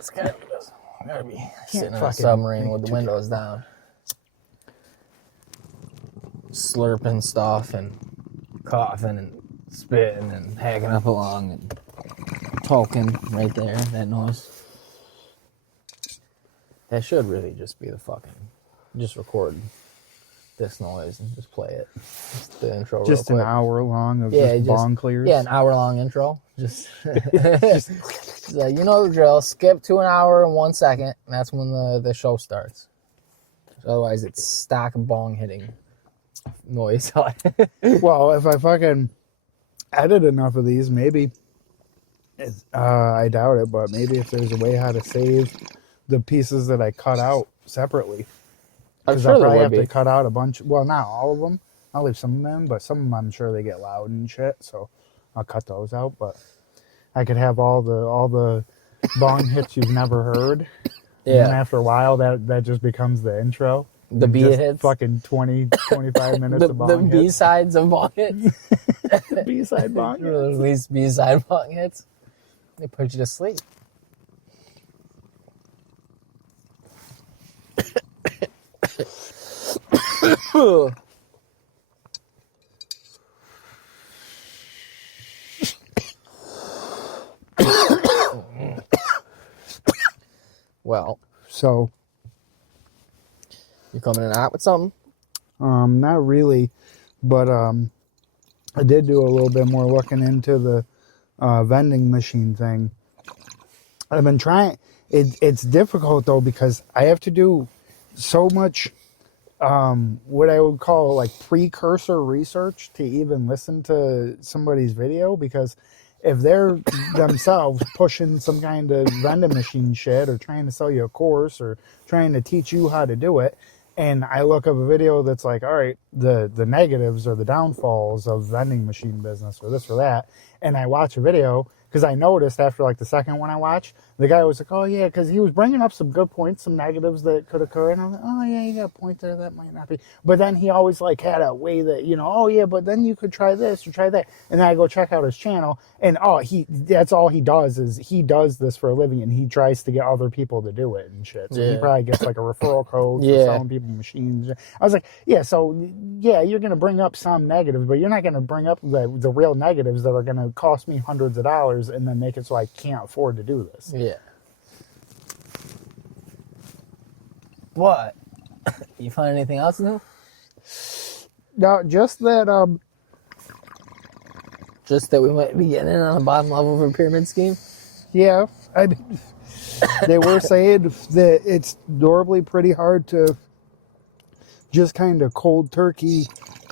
It's gotta be sitting in a submarine with the windows down, slurping stuff and coughing and spitting and hacking up along and talking right there. That noise. That should really just be the fucking. Just record this noise and just play it. Just the intro. Just real an quick. hour long of just bong clears. Yeah, an hour long intro. Just like, you know the drill. Skip to an hour and 1 second, and that's when the show starts. Otherwise, it's stock and bong hitting noise. Well, if I fucking edit enough of these, maybe. I doubt it, but maybe if there's a way how to save the pieces that I cut out separately. Because I'll probably have to cut out a bunch. Well, not all of them. I'll leave some of them, but some of them I'm sure they get loud and shit, so I'll cut those out. But I could have all the bong hits you've never heard. Yeah. And after a while, that just becomes the intro. The B hits. Fucking 20, 25 minutes of bong hits. The B-sides of bong hits. B-side bong hits. At least B-side bong hits. They put you to sleep. Well, so you coming in hot with something? Not really, but I did do a little bit more looking into the vending machine thing. I've been trying. It's difficult though because I have to do so much what I would call like precursor research to even listen to somebody's video, because if they're themselves pushing some kind of vending machine shit or trying to sell you a course or trying to teach you how to do it, and I look up a video that's like, all right, the negatives or the downfalls of vending machine business or this or that, and I watch a video, because I noticed after like the second one I watched, the guy was like, oh yeah, because he was bringing up some good points, some negatives that could occur, and I'm like, oh yeah, you got a point there, that might not be. But then he always like had a way that, oh yeah, but then you could try this or try that. And then I go check out his channel, and that's all he does is he does this for a living, and he tries to get other people to do it and shit. So he probably gets like a referral code for selling people machines. I was like, yeah, so yeah, you're going to bring up some negatives, but you're not going to bring up the real negatives that are going to cost me hundreds of dollars and then make it so I can't afford to do this. Yeah. What? You find anything else new? No, just that. Just that we might be getting in on the bottom level of a pyramid scheme. Yeah, they were saying that it's normally pretty hard to just kind of cold turkey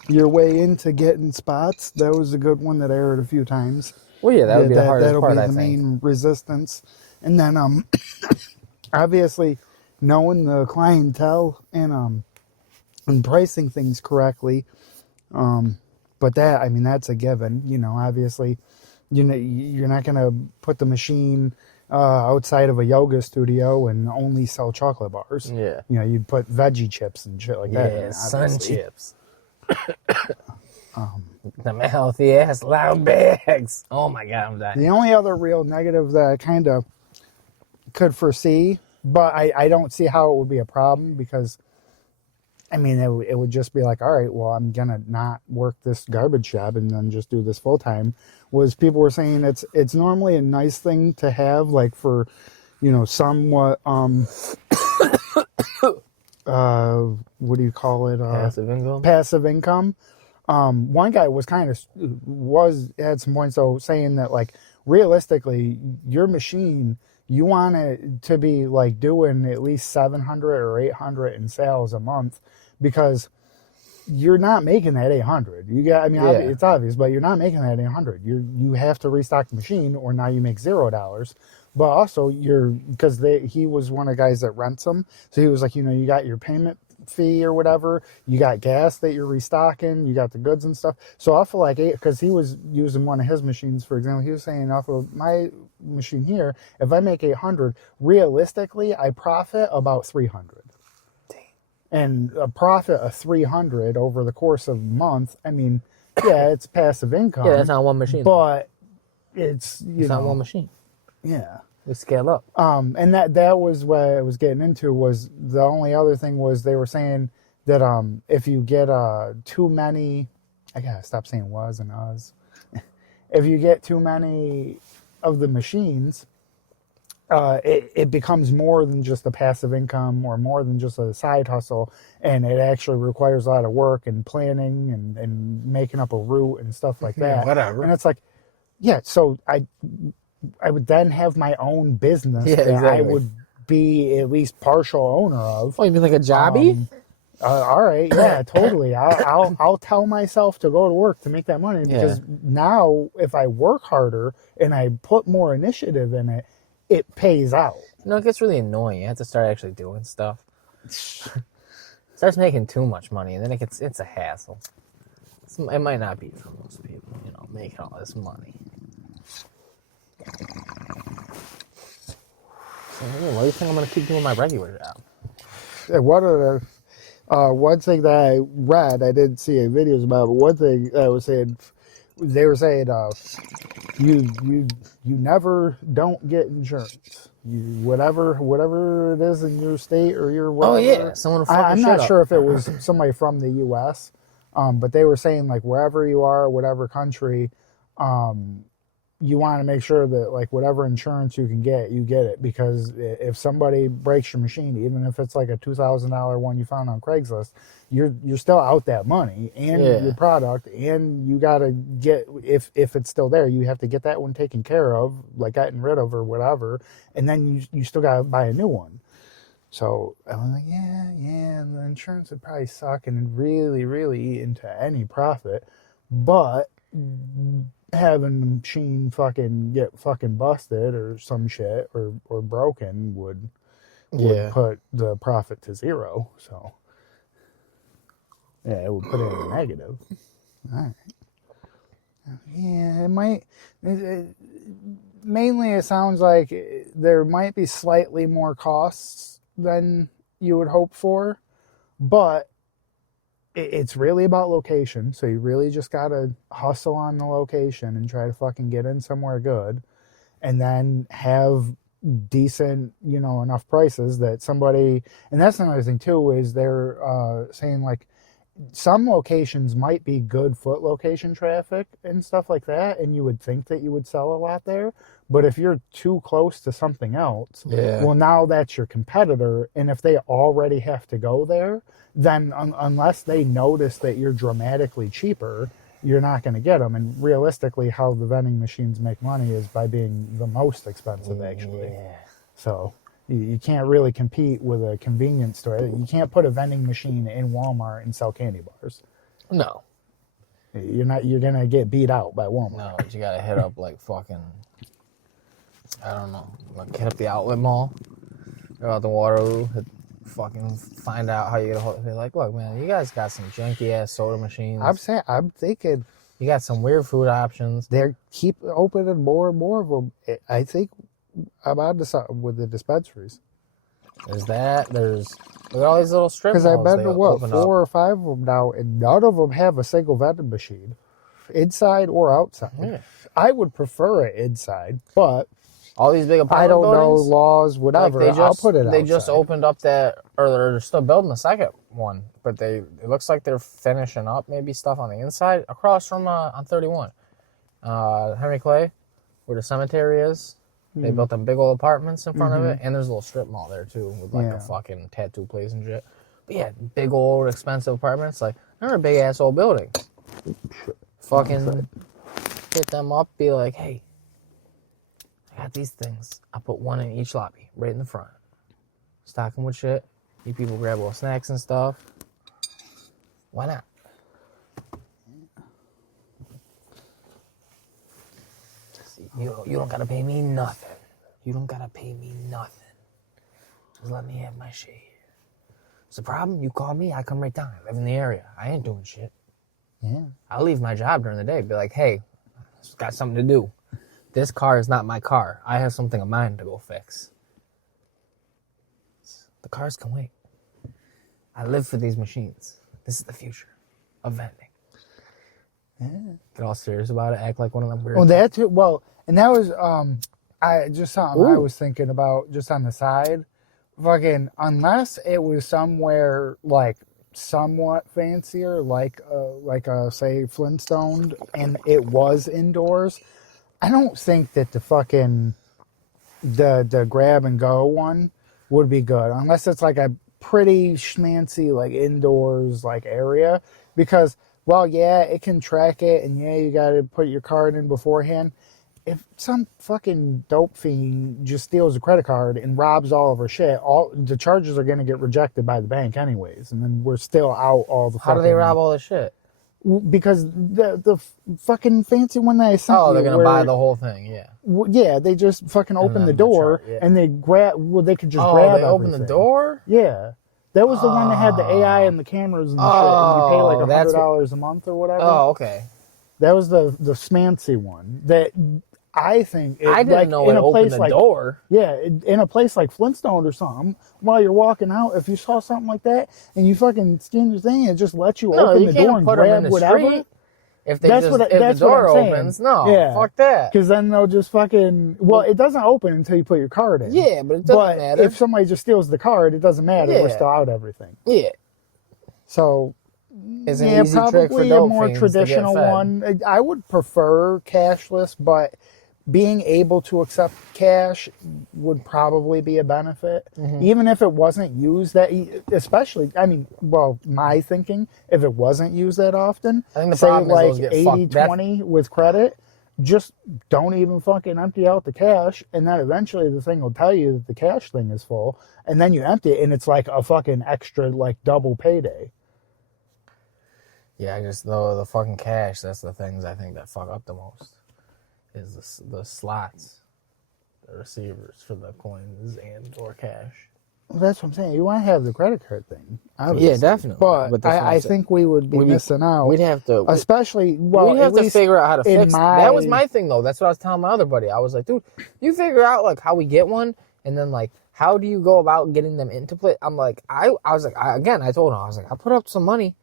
your way into getting spots. That was a good one that I heard a few times. Well, yeah, that would be the hardest part, that'll be the main resistance. And then, obviously, knowing the clientele and pricing things correctly. But that's a given. Obviously, you're not going to put the machine outside of a yoga studio and only sell chocolate bars. Yeah. You'd put veggie chips and shit like that. Yeah, sun chips. Them healthy ass loud bags. Oh my God, I'm dying. The only other real negative that I kind of could foresee, but I don't see how it would be a problem, because it would just be like, all right, well, I'm gonna not work this garbage job and then just do this full time. Was people were saying it's normally a nice thing to have, like for somewhat what do you call it? Passive income. Passive income. One guy had some points though, saying that like realistically, your machine, you want it to be like doing at least 700 or 800 in sales a month, because you're not making that 800. It's obvious, but you're not making that 800. You have to restock the machine, or now you make $0. But also because he was one of the guys that rents them, so he was like, you got your payment fee or whatever, you got gas that you're restocking, you got the goods and stuff. So I feel like, because he was using one of his machines, for example, he was saying off of my machine here, if I make 800, realistically, I profit about 300. Dang. And a profit of 300 over the course of a month, it's passive income. Yeah, that's not one machine. But it's, it's not one machine. Yeah. We scale up. And that was what I was getting into. Was the only other thing was they were saying that if you get too many, I gotta stop saying was and us. If you get too many of the machines, it becomes more than just a passive income or more than just a side hustle, and it actually requires a lot of work and planning and making up a route and stuff like that. Whatever. And it's like, yeah, so I would then have my own business Yeah, that I exactly. would be at least partial owner of. Oh, you mean like a jobby? All right, yeah, totally. I'll tell myself to go to work to make that money because now if I work harder and I put more initiative in it, it pays out. You know, it gets really annoying. You have to start actually doing stuff. Starts making too much money, and then it's a hassle. It might not be for most people, you know, making all this money. So, what do you think I'm gonna keep doing my regular job? What are the one thing that I read, I didn't see any videos about, but one thing I was saying, they were saying, you never don't get insurance. You whatever it is in your state or your whatever. Oh yeah, someone will fuck I'm your not shit sure up. if it was somebody from the U.S., but they were saying like wherever you are, whatever country, you want to make sure that like whatever insurance you can get, you get it, because if somebody breaks your machine, even if it's like a $2,000 one you found on Craigslist, you're still out that money and your product, and you got to get, if it's still there, you have to get that one taken care of, like gotten rid of or whatever, and then you still got to buy a new one. So I was like, yeah, and the insurance would probably suck and really, really eat into any profit, but having the machine fucking get fucking busted or some shit or broken would put the profit to zero. So yeah, it would put it in the negative. All right. Yeah, it might. Mainly, it sounds like there might be slightly more costs than you would hope for, but it's really about location. So you really just gotta hustle on the location and try to fucking get in somewhere good, and then have decent, enough prices that somebody. And that's another thing too, is they're saying like some locations might be good foot location traffic and stuff like that, and you would think that you would sell a lot there. But if you're too close to something else, well, now that's your competitor, and if they already have to go there, then unless they notice that you're dramatically cheaper, you're not going to get them. And realistically, how the vending machines make money is by being the most expensive, actually. Yeah. So you can't really compete with a convenience store. You can't put a vending machine in Walmart and sell candy bars. No. You're going to get beat out by Walmart. No, but you got to hit up like fucking, I don't know, like hit up the outlet mall, go out to Waterloo, fucking find out how you get a hold. Be like, look, man, you guys got some janky ass soda machines. I'm thinking you got some weird food options. They keep opening more and more of them. I think I'm on to something with the dispensaries. There's that. Look at all these little strip malls. Because I've been to 4 or 5 of them now, and none of them have a single vending machine, inside or outside. Yeah. I would prefer it inside, but all these big apartment I don't buildings, know laws, whatever. Like I'll put it outside. They just opened up that, or they're still building the second one, but it looks like they're finishing up maybe stuff on the inside across from on 31, Henry Clay, where the cemetery is. They built them big old apartments in front of it, and there's a little strip mall there too with like a fucking tattoo place and shit. But yeah, big old expensive apartments. Like, they're a big ass old building. Fucking hit them up, be like, hey, I got these things. I'll put one in each lobby, right in the front. Stock them with shit. You people grab little snacks and stuff. Why not? You don't gotta pay me nothing. You don't gotta pay me nothing. Just let me have my shit. It's the problem. You call me, I come right down. I live in the area. I ain't doing shit. Yeah. I'll leave my job during the day. Be like, hey, got something to do. This car is not my car. I have something of mine to go fix. The cars can wait. I live for these machines. This is the future of vending. Yeah. Get all serious about it. Act like one of them weird. Well, that too. Well, and that was just something I was thinking about just on the side. Fucking, unless it was somewhere like somewhat fancier, like say Flintstone, and it was indoors, I don't think that the fucking the grab and go one would be good unless it's like a pretty schmancy like indoors like area, because well, yeah, it can track it, and yeah, you got to put your card in beforehand. If some fucking dope fiend just steals a credit card and robs all of our shit, all the charges are going to get rejected by the bank anyways, and then we're still out all the. How do they rob all the shit? Because the fucking fancy one that I sent Oh, you, they're gonna buy the whole thing, yeah. Yeah, they just fucking open the door and they grab. Well, they could just grab. They open the door. Yeah, that was the one that had the AI and the cameras and shit, and you pay like $100 a month or whatever. Oh, okay. That was the smancy one that I think. I didn't know it opened the door. Yeah, in a place like Flintstone or something, while you're walking out, if you saw something like that and you fucking scan your thing, it just lets you open the door and grab whatever. Street. If the door opens, fuck that. Because then they'll just fucking. Well, it doesn't open until you put your card in. Yeah, but it doesn't matter. If somebody just steals the card, it doesn't matter. We're still out everything. Yeah. So. It's an easy trick for probably a more traditional one. I would prefer cashless, but being able to accept cash would probably be a benefit. Mm-hmm. Even if it wasn't used that, especially, I mean, well, my thinking, if it wasn't used that often, I think the say problem like is 80-20 with credit, just don't even fucking empty out the cash, and then eventually the thing will tell you that the cash thing is full, and then you empty it, and it's like a fucking extra, like, double payday. Yeah, I just the fucking cash, that's the things I think that fuck up the most. Is the slots, the receivers for the coins and or cash. Well, that's what I'm saying. You want to have the credit card thing. Yeah, definitely. But I think we would be missing out. We'd have to, especially. Well, we'd have to figure out how to fix. That was my thing, though. That's what I was telling my other buddy. I was like, dude, you figure out like how we get one, and then like how do you go about getting them into play? I'm like, I was like, I told him, I was like, I put up some money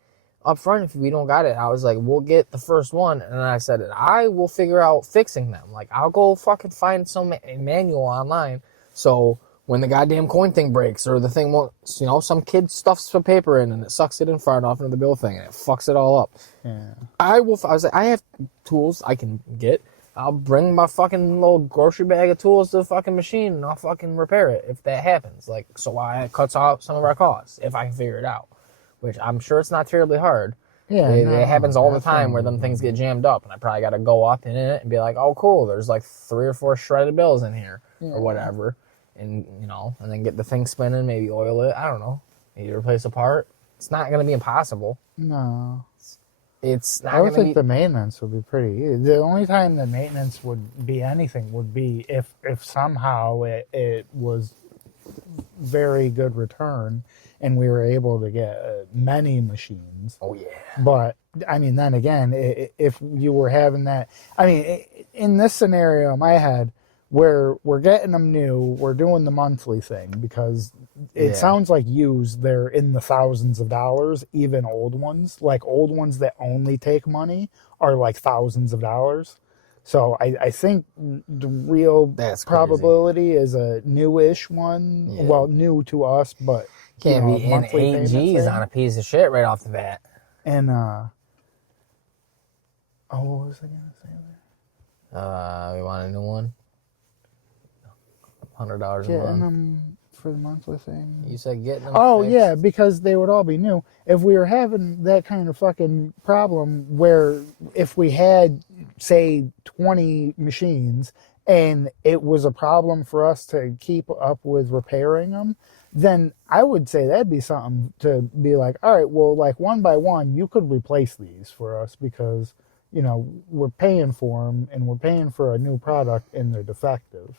up front if we don't got it. I was like, we'll get the first one, and then I said, I will figure out fixing them. Like, I'll go fucking find some manual online, so when the goddamn coin thing breaks, or the thing won't, some kid stuffs some paper in, and it sucks it in far enough into the bill thing, and it fucks it all up. Yeah. I was like, I have tools I can get. I'll bring my fucking little grocery bag of tools to the fucking machine, and I'll fucking repair it if that happens. Like, so it cuts out some of our costs, if I can figure it out. Which I'm sure it's not terribly hard. Yeah, it happens all the time where them things get jammed up, and I probably got to go up in it and be like, "Oh, cool, there's like 3 or 4 shredded bills in here, or whatever," and and then get the thing spinning, maybe oil it. I don't know, maybe replace a part. It's not going to be impossible. No, it's not. I would think the maintenance would be pretty easy. The only time the maintenance would be anything would be if somehow it was very good return. And we were able to get many machines. Oh, yeah. But, I mean, then again, if you were having that... I mean, in this scenario in my head, where we're getting them new, we're doing the monthly thing, because it sounds like used, they're in the thousands of dollars, even old ones. Like, old ones that only take money are like thousands of dollars. So I think the real probability is a newish one. Yeah. Well, new to us, but... Can't be in 8 G's on a piece of shit right off the bat. And, what was I going to say there? We want a new one? $100 a month. Getting them for the monthly thing. You said getting them fixed? Yeah, because they would all be new. If we were having that kind of fucking problem where if we had, say, 20 machines and it was a problem for us to keep up with repairing them, then I would say that'd be something to be like, all right, well, like one by one, you could replace these for us because, we're paying for them and we're paying for a new product and they're defective.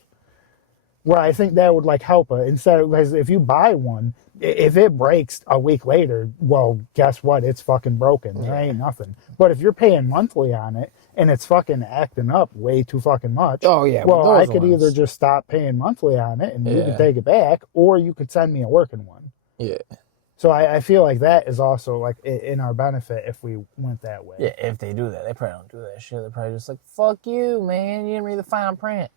Where I think that would like help it. Instead of, because if you buy one, if it breaks a week later, well, guess what? It's fucking broken. There ain't nothing. But if you're paying monthly on it and it's fucking acting up way too fucking much. Oh, yeah. Well, I could either just stop paying monthly on it and you could take it back, or you could send me a working one. Yeah. So I feel like that is also like in our benefit if we went that way. Yeah, if they do that. They probably don't do that shit. They're probably just like, fuck you, man. You didn't read the fine print.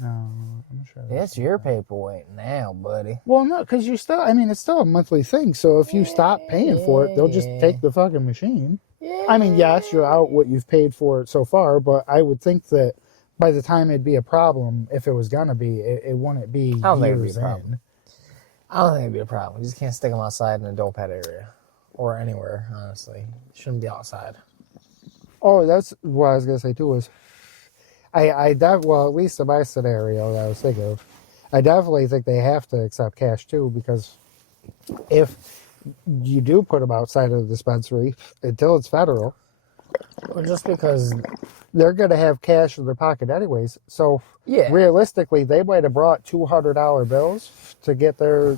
No, I'm sure. That's your paperweight now, buddy. Well, no, because you still, I mean, it's still a monthly thing. So if you stop paying for it, they'll just take the fucking machine. Yeah. I mean, yes, you're out what you've paid for it so far, but I would think that by the time it'd be a problem, if it was gonna be, it wouldn't be I don't think it'd be years a problem. in. I don't think it'd be a problem. You just can't stick them outside in a dope head area. Or anywhere, honestly. Shouldn't be outside. Oh, that's what I was gonna say too. Was well, at least in my scenario that I was thinking of, I definitely think they have to accept cash too, because if you do put them outside of the dispensary until it's federal, Well, just because they're gonna have cash in their pocket anyways. So yeah, realistically, they might have brought $200 bills to get their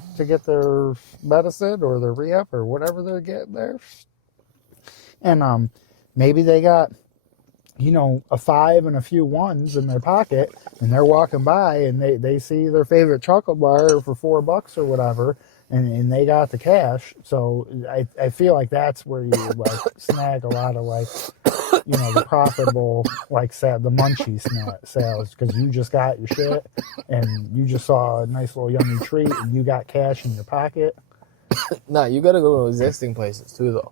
medicine or their re-up or whatever they're getting there, and maybe they got, a 5 and a few 1s in their pocket, and they're walking by and they see their favorite chocolate bar for $4 or whatever, and they got the cash. So I feel like that's where you like snag a lot of like, the profitable, like the munchie sales, because you just got your shit and you just saw a nice little yummy treat and you got cash in your pocket. No, you got to go to existing places too, though.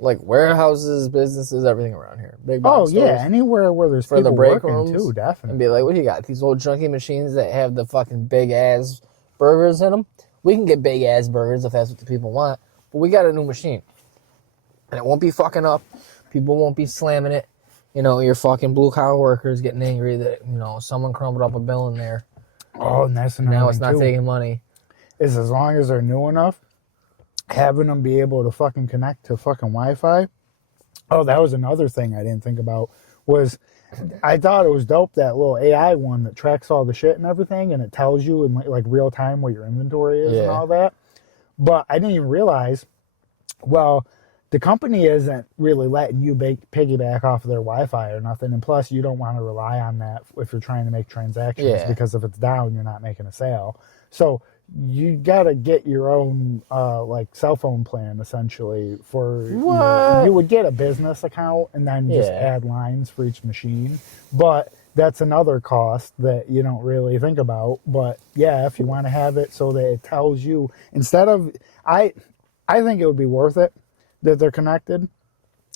Like warehouses, businesses, everything around here. Big box stores. Yeah, anywhere where there's For the people break working rooms, too, definitely. And be like, what do you got? These old junky machines that have the fucking big ass burgers in them. We can get big ass burgers if that's what the people want, but we got a new machine, and it won't be fucking up. People won't be slamming it. Your fucking blue collar workers getting angry that someone crumbled up a bill in there. Oh, and that's another Now thing it's not too, taking money. is as long as they're new enough, having them be able to fucking connect to fucking Wi-Fi. Oh, that was another thing I didn't think about, was I thought it was dope, that little AI one that tracks all the shit and everything, and it tells you in like real time what your inventory is and all that. But I didn't even realize, well, the company isn't really letting you piggyback off of their Wi-Fi or nothing, and plus you don't want to rely on that if you're trying to make transactions, because if it's down, you're not making a sale. So you gotta get your own like cell phone plan essentially for you would get a business account and then just add lines for each machine, but that's another cost that you don't really think about. But yeah, if you want to have it so that it tells you, instead of I think it would be worth it that they're connected,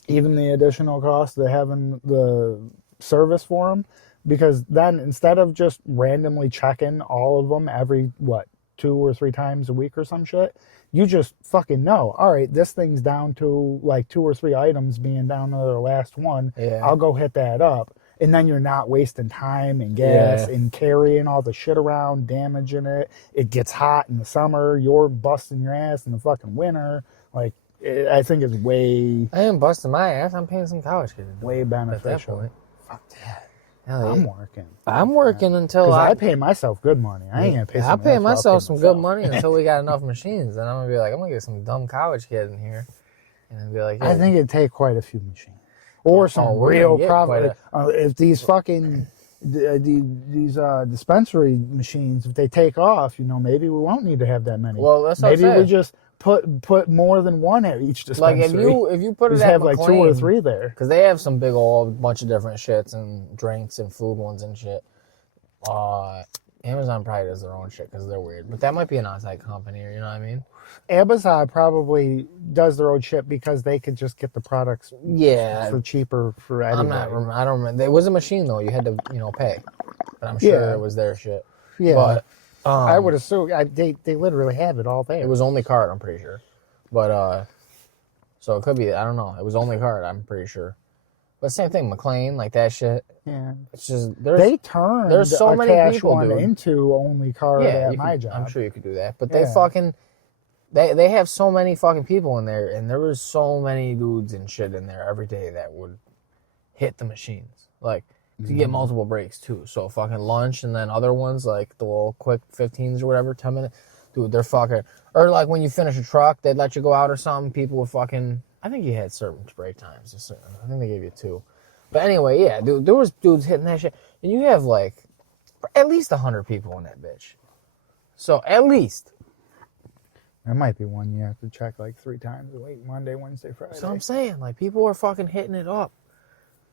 even the additional cost of having the service for them, because then instead of just randomly checking all of them every 2 or 3 times a week or some shit, you just fucking know, all right, this thing's down to like 2 or 3 items being down to the last one. I'll go hit that up. And then you're not wasting time and gas and carrying all the shit around, damaging it. It gets hot in the summer. You're busting your ass in the fucking winter. Like, I think it's way... I am busting my ass. I'm paying some college kids. Way beneficial. At that point. Fuck that. I'm working until I pay myself good money. I ain't gonna pay. I pay myself some good money until we got enough machines. And I'm gonna be like, I'm gonna get some dumb college kid in here, and then be like, I think it'd take quite a few machines, or some real profit. If these fucking these dispensary machines, if they take off, maybe we won't need to have that many. Well, that's maybe we just put more than one at each dispensary. Like if you put it just at have McLean, like 2 or 3 there, because they have some big old bunch of different shits and drinks and food ones and shit. Amazon probably does their own shit because they're weird, but that might be an outside company, or you know what I mean. Amazon probably does their own shit because they could just get the products for cheaper for anybody. I don't remember. It was a machine though. You had to pay, but I'm sure it was their shit. Yeah, but I would assume they literally have it all there. It was only card, I'm pretty sure, but so it could be. I don't know. It was only card, I'm pretty sure. But same thing, McLean, like that shit. Yeah, it's just they turned there's so many cash people one into only card at my job. I'm sure you could do that, but they fucking they have so many fucking people in there, and there was so many dudes and shit in there every day that would hit the machines. Like you get multiple breaks too, so fucking lunch and then other ones like the little quick 15s or whatever, 10 minutes. Dude, they're fucking, or like when you finish a truck, they'd let you go out or something. People would fucking. I think you had certain break times. I think they gave you 2. But anyway, yeah, dude, there was dudes hitting that shit. And you have like at least 100 people in that bitch. So at least. There might be one you have to check like 3 times a week, Monday, Wednesday, Friday. That's what I'm saying. Like people are fucking hitting it up.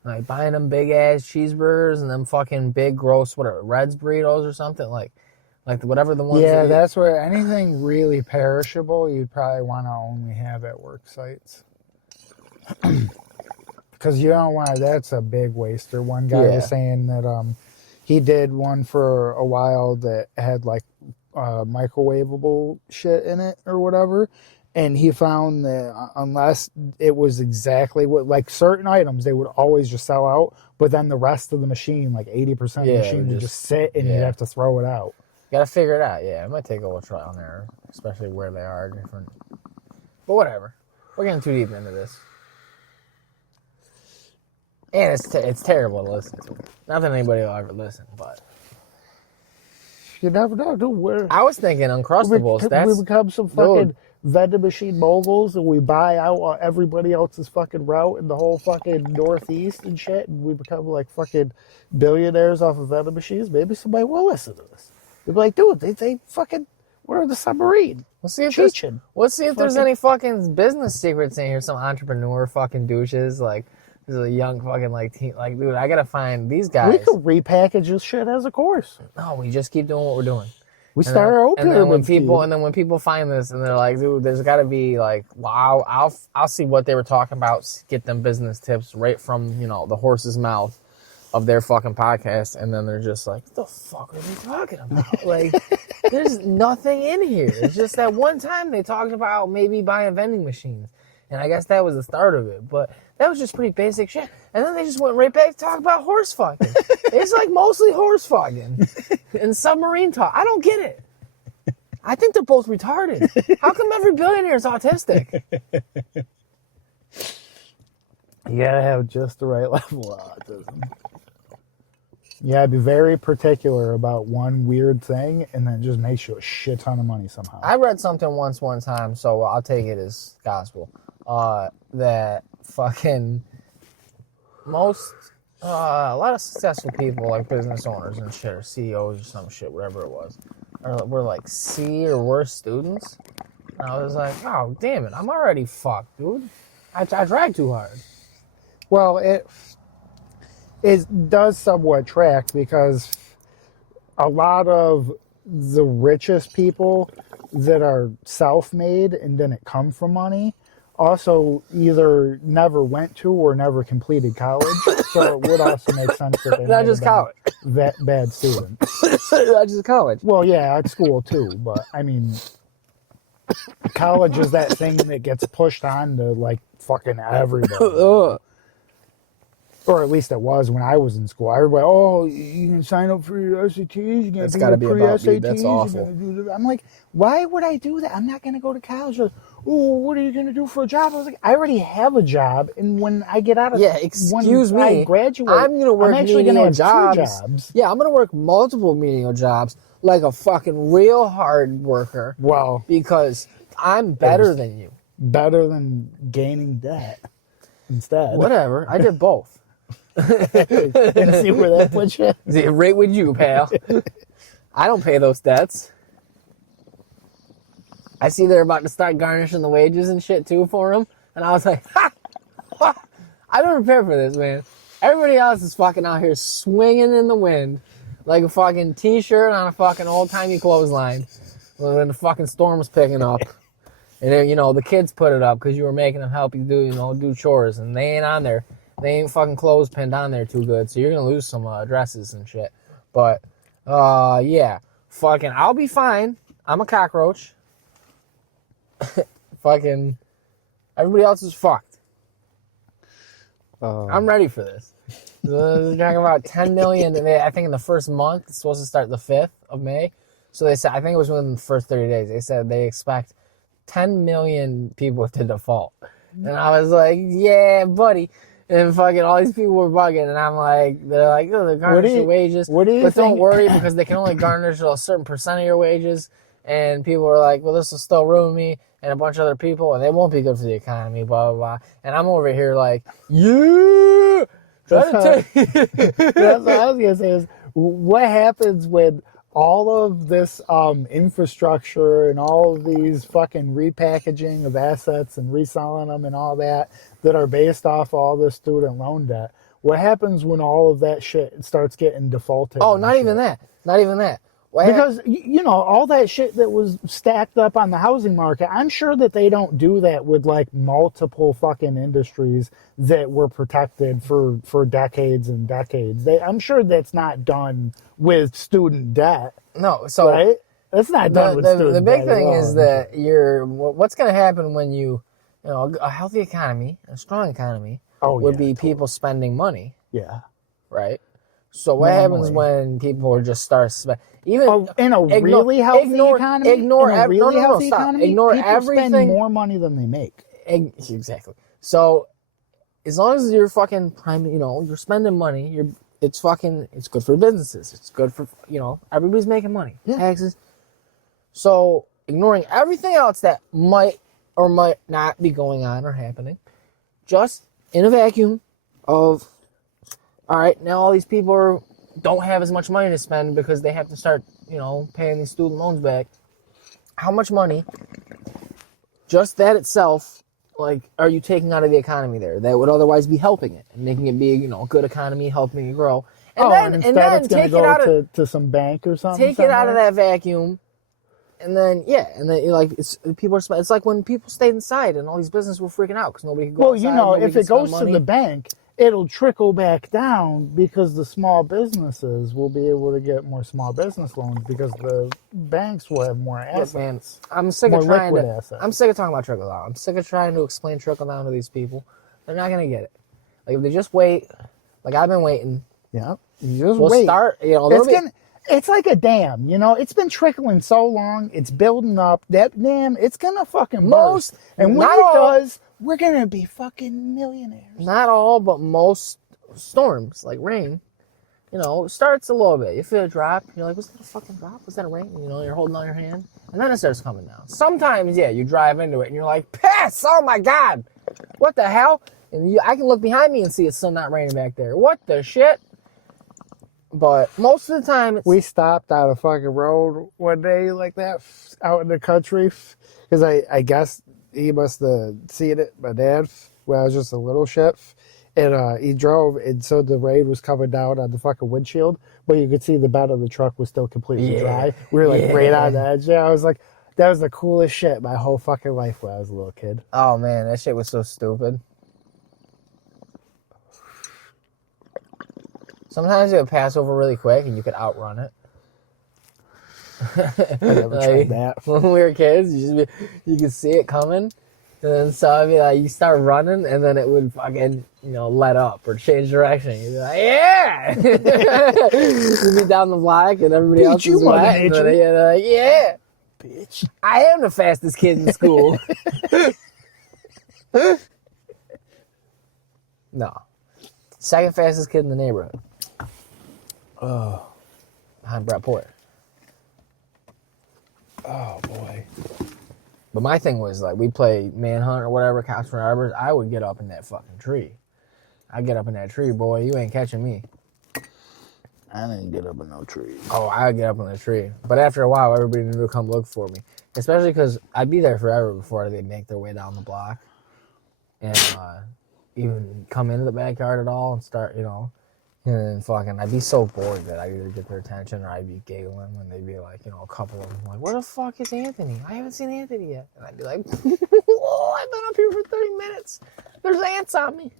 Like buying them big ass cheeseburgers and them fucking big gross whatever Reds burritos or something like whatever the ones. Yeah, that that's where anything really perishable you'd probably want to only have at work sites. Because you don't want to, that's a big waster. One guy was saying that he did one for a while that had like microwavable shit in it or whatever. And he found that unless it was exactly what, like certain items, they would always just sell out. But then the rest of the machine, like 80% of the machine would just sit and you'd have to throw it out. Gotta figure it out, yeah. It might take a little trial and error, especially where they are different. But whatever. We're getting too deep into this. And it's terrible to listen to. Not that anybody will ever listen, but... You never know, dude. I was thinking Uncrustables. We become some fucking vending machine moguls and we buy out everybody else's fucking route in the whole fucking Northeast and shit, and we become like fucking billionaires off of vending machines. Maybe somebody will listen to this. They'll be like, dude, they fucking, what are the submarine? Let's see if there's any fucking business secrets in here. Some entrepreneur fucking douches. Like, there's a young fucking, like, teen. Like, dude, I gotta find these guys. We could repackage this shit as a course. No, we just keep doing what we're doing. We start our own pyramid. And then when people find this and they're like, dude, there's gotta be like, wow, I'll see what they were talking about, get them business tips right from, the horse's mouth of their fucking podcast, and then they're just like, what the fuck are they talking about? Like, there's nothing in here. It's just that one time they talked about maybe buying vending machines, and I guess that was the start of it, but that was just pretty basic shit. And then they just went right back to talk about horse fucking. It's like mostly horse fucking and submarine talk. I don't get it. I think they're both retarded. How come every billionaire is autistic? You gotta have just the right level of autism. You gotta be very particular about one weird thing, and then it just makes you a shit ton of money somehow. I read something once one time, so I'll take it as gospel. That fucking a lot of successful people, like business owners and shit, or CEOs or some shit, whatever it was, were like C or worse students. And I was like, oh, damn it, I'm already fucked, dude. I tried too hard. Well, it does somewhat track because a lot of the richest people that are self-made and didn't come from money also either never went to or never completed college. So it would also make sense that they not just college, bad students. Not just college. Well, yeah, at school too, but I mean, college is that thing that gets pushed on to like fucking everybody. Or at least it was when I was in school. Everybody, oh, you can sign up for your SATs. You can do your pre-SATs. That's awful. I'm like, why would I do that? I'm not going to go to college. Like, oh, what are you going to do for a job? I was like, I already have a job, and when I get out of when I graduate, I'm going to work menial jobs. Yeah, I'm going to work multiple menial jobs like a fucking real hard worker. Well, because I'm better than you. Better than gaining debt instead. Whatever. I did both. And see where that puts you? Right with you, pal. I don't pay those debts. I see they're about to start garnishing the wages and shit too for them, and I was like, ha! I've been prepared for this, man. Everybody else is fucking out here swinging in the wind like a fucking t-shirt on a fucking old-timey clothesline when the fucking storm was picking up. And then, the kids put it up because you were making them help you do chores, and they ain't on there. They ain't fucking clothes pinned on there too good, so you're gonna lose some dresses and shit. But, yeah. Fucking, I'll be fine. I'm a cockroach. Fucking, everybody else is fucked. I'm ready for this. They're talking about 10 million, and I think in the first month, it's supposed to start the 5th of May. So they said, I think it was within the first 30 days, they said they expect 10 million people to default. And I was like, yeah, buddy. And fucking all these people were bugging, and I'm like, they're like, oh, they're garnishing wages. But don't worry, because they can only garnish a certain percent of your wages. And people were like, well, this will still ruin me and a bunch of other people, and it won't be good for the economy, blah, blah, blah. And I'm over here like, yeah! That's what I was going to say is, what happens when all of this infrastructure and all of these fucking repackaging of assets and reselling them and all that are based off all this student loan debt, What happens when all of that shit starts getting defaulted? Oh, not even that. Not even that. Because, all that shit that was stacked up on the housing market, I'm sure that they don't do that with, like, multiple fucking industries that were protected for decades and decades. I'm sure that's not done with student debt. No, so... Right? That's not done with student debt. The big thing is that what's going to happen when a healthy economy, a strong economy, would be people spending money. Yeah. Right? So what happens when people just start spending? Even in a really healthy economy, ignore everything. People spend more money than they make. Exactly. So as long as you're fucking you're spending money, it's good for businesses. It's good for everybody's making money. Yeah. Taxes. So ignoring everything else that might or might not be going on or happening, just in a vacuum of, all right, now all these people don't have as much money to spend because they have to start, paying these student loans back. How much money, just that itself, are you taking out of the economy there that would otherwise be helping it and making it be, a good economy, helping it grow? And instead it's going to go to some bank or something. Take it out of that vacuum. And then, it's like when people stayed inside and all these businesses were freaking out because nobody could go outside. Well, if it goes to the bank, it'll trickle back down because the small businesses will be able to get more small business loans because the banks will have more assets. Look, man, I'm sick of talking about trickle down. I'm sick of trying to explain trickle down to these people. They're not going to get it. If they just wait, I've been waiting. Yeah. We'll start, it's like a dam, it's been trickling so long, it's building up. That dam, it's gonna fucking burst. And when it does, we're gonna be fucking millionaires. Not all, but most storms, like rain, starts a little bit. You feel a drop, you're like, was that a fucking drop? Was that a rain? You're holding on your hand, and then it starts coming down. Sometimes, you drive into it, and you're like, piss! Oh my God! What the hell? And I can look behind me and see it's still not raining back there. What the shit? But most of the time, we stopped out a fucking road one day like that out in the country because I guess he must have seen it. My dad, when I was just a little shit, and he drove, and so the rain was coming down on the fucking windshield, but you could see the bed of the truck was still completely dry. We were right on the edge. Yeah, I was like, that was the coolest shit my whole fucking life when I was a little kid. Oh man, that shit was so stupid. Sometimes it would pass over really quick and you could outrun it. I never tried that. When we were kids, you could see it coming. And then so you start running and then it would fucking, let up or change direction. You'd be like, yeah! You'd be down the block and everybody else is wet. And then you're like, yeah! Bitch. I am the fastest kid in school. No. Second fastest kid in the neighborhood. Oh. Behind Brett Porter. Oh, boy. But my thing was, we play Manhunt or whatever, Cops for Arbors. I would get up in that fucking tree. I'd get up in that tree, boy. You ain't catching me. I didn't get up in no tree. Oh, I'd get up in the tree. But after a while, everybody knew to come look for me. Especially because I'd be there forever before they'd make their way down the block. And even come into the backyard at all and start, and then fucking, I'd be so bored that I'd either get their attention or I'd be giggling when they'd be like, a couple of them, like, where the fuck is Anthony? I haven't seen Anthony yet. And I'd be like, whoa, I've been up here for 30 minutes. There's ants on me.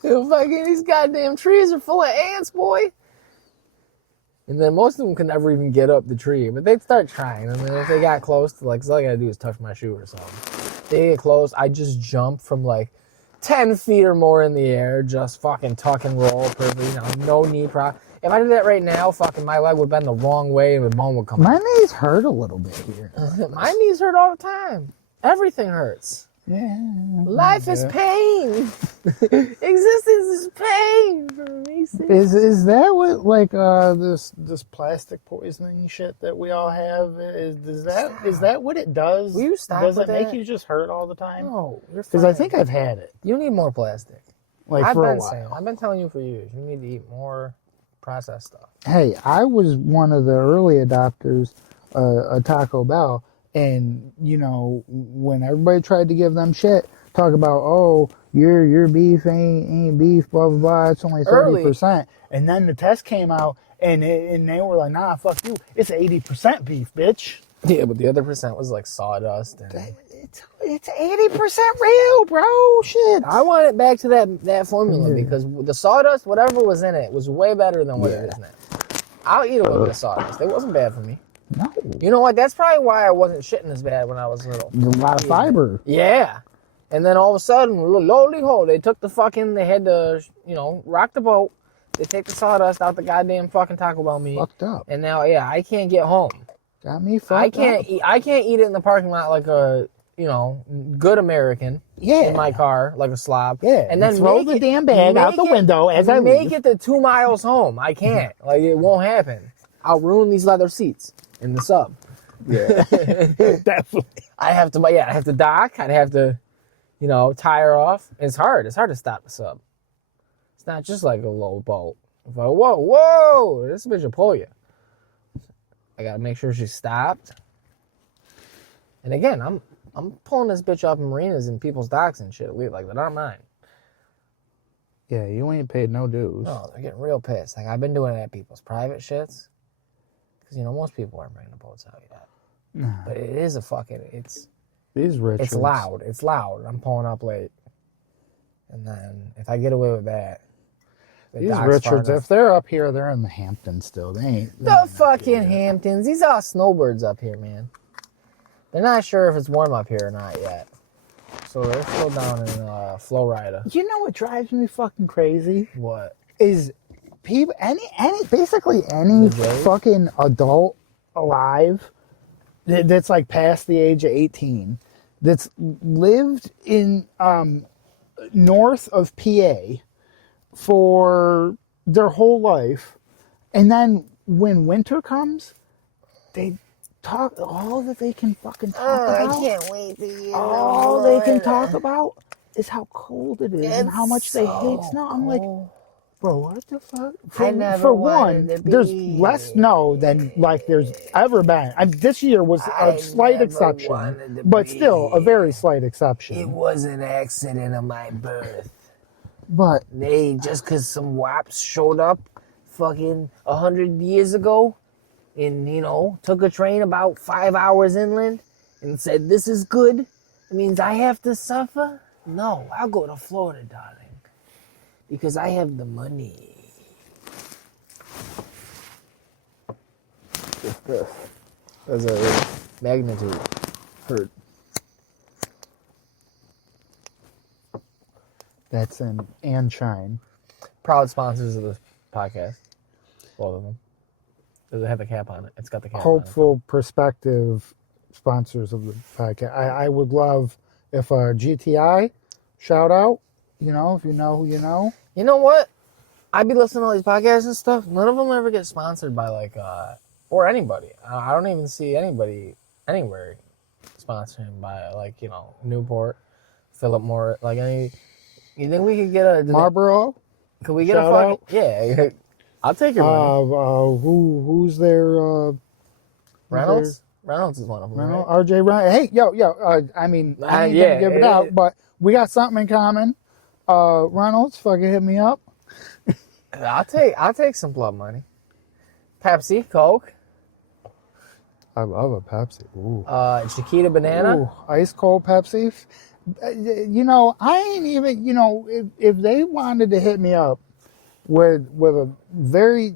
Fucking, these goddamn trees are full of ants, boy. And then most of them could never even get up the tree, but they'd start trying. And then if they got close to, cause all I gotta do is touch my shoe or something. They get close, I just jump from 10 feet or more in the air, just fucking tuck and roll perfectly, no knee prop. If I did that right now, fucking my leg would bend the wrong way and the bone would come out. My knees hurt a little bit here. My knees hurt all the time. Everything hurts. Yeah. Life is pain. Existence is pain for me. Is that what this plastic poisoning shit that we all have is that what it does? Will you stop? Does it make you just hurt all the time? No, because I think I've had it. You need more plastic. For a while. I've been telling you for years. You need to eat more processed stuff. Hey, I was one of the early adopters of Taco Bell. And, when everybody tried to give them shit, talk about, oh, your beef ain't beef, blah blah blah. It's only 30%, and then the test came out, and they were like, nah, fuck you, it's 80% beef, bitch. Yeah, but the other percent was like sawdust. And It's 80% real, bro. Shit. I want it back to that formula because the sawdust, whatever was in it, was way better than what it is now. I'll eat a little bit of sawdust. It wasn't bad for me. No. You know what? That's probably why I wasn't shitting as bad when I was little. There's a lot of fiber. Yeah. And then all of a sudden, lowly ho, they took they had to, rock the boat. They take the sawdust out the goddamn fucking Taco Bell meat. Fucked up. And now, I can't get home. Got me fucked up. I can't eat it in the parking lot like a, good American. Yeah. In my car, like a slob. Yeah. And then throw the damn bag out the window as I make leave. it to 2 miles home. I can't. Like, it won't happen. I'll ruin these leather seats in the sub. Yeah. Definitely. I have to dock. I'd have to, tire off. It's hard. It's hard to stop the sub. It's not just like a low boat. It's like, whoa, this bitch will pull you. I gotta make sure she's stopped. And again, I'm pulling this bitch up in marinas and people's docks and shit. Like, they're not mine. Yeah, you ain't paid no dues. No, they're getting real pissed. Like, I've been doing it at people's private shits. Because, most people aren't bringing the boats out yet. Nah. But it is These Richards. It's loud. It's loud. I'm pulling up late. And then, if I get away with that, these Richards, if they're up here, they're in the Hamptons still. They ain't. The fucking Hamptons. These are snowbirds up here, man. They're not sure if it's warm up here or not yet. So they're still down in Florida. You know what drives me fucking crazy? What? Is people, basically any fucking adult alive that's like past the age of 18 that's lived in north of PA for their whole life, and then when winter comes, they talk all that they can fucking talk about. I can't wait to hear all they can talk about is how cold it is and how much they hate snow. I'm like, bro, what the fuck? For one, there's less snow than like there's ever been. This year was a slight exception, but still a very slight exception. It was an accident of my birth. But just because some waps showed up fucking 100 years ago and, took a train about 5 hours inland and said, this is good, it means I have to suffer? No, I'll go to Florida, darling, because I have the money. There's a magnitude hurt. that's an and shine. Proud sponsors of this podcast. Both of them. Does it have the cap on it? It's got the cap Hopeful on it. prospective sponsors of the podcast. I would love if a GTI shout out, if you know who you know. You know what? I'd be listening to all these podcasts and stuff. None of them ever get sponsored by or anybody. I don't even see anybody anywhere sponsoring by Newport, Philip Morris, any. You think we could get a Marlboro? Could we get a fucking yeah? I'll take your money. Who's their Reynolds? Reynolds is one of them. Reynolds, right? RJ Reynolds. Hey, yo. I ain't gonna give it out, but we got something in common. Reynolds, fucking hit me up. I'll take some blood money. Pepsi, Coke. I love a Pepsi. Ooh. Chiquita banana. Ooh, ice cold Pepsi. I ain't even. If they wanted to hit me up with a very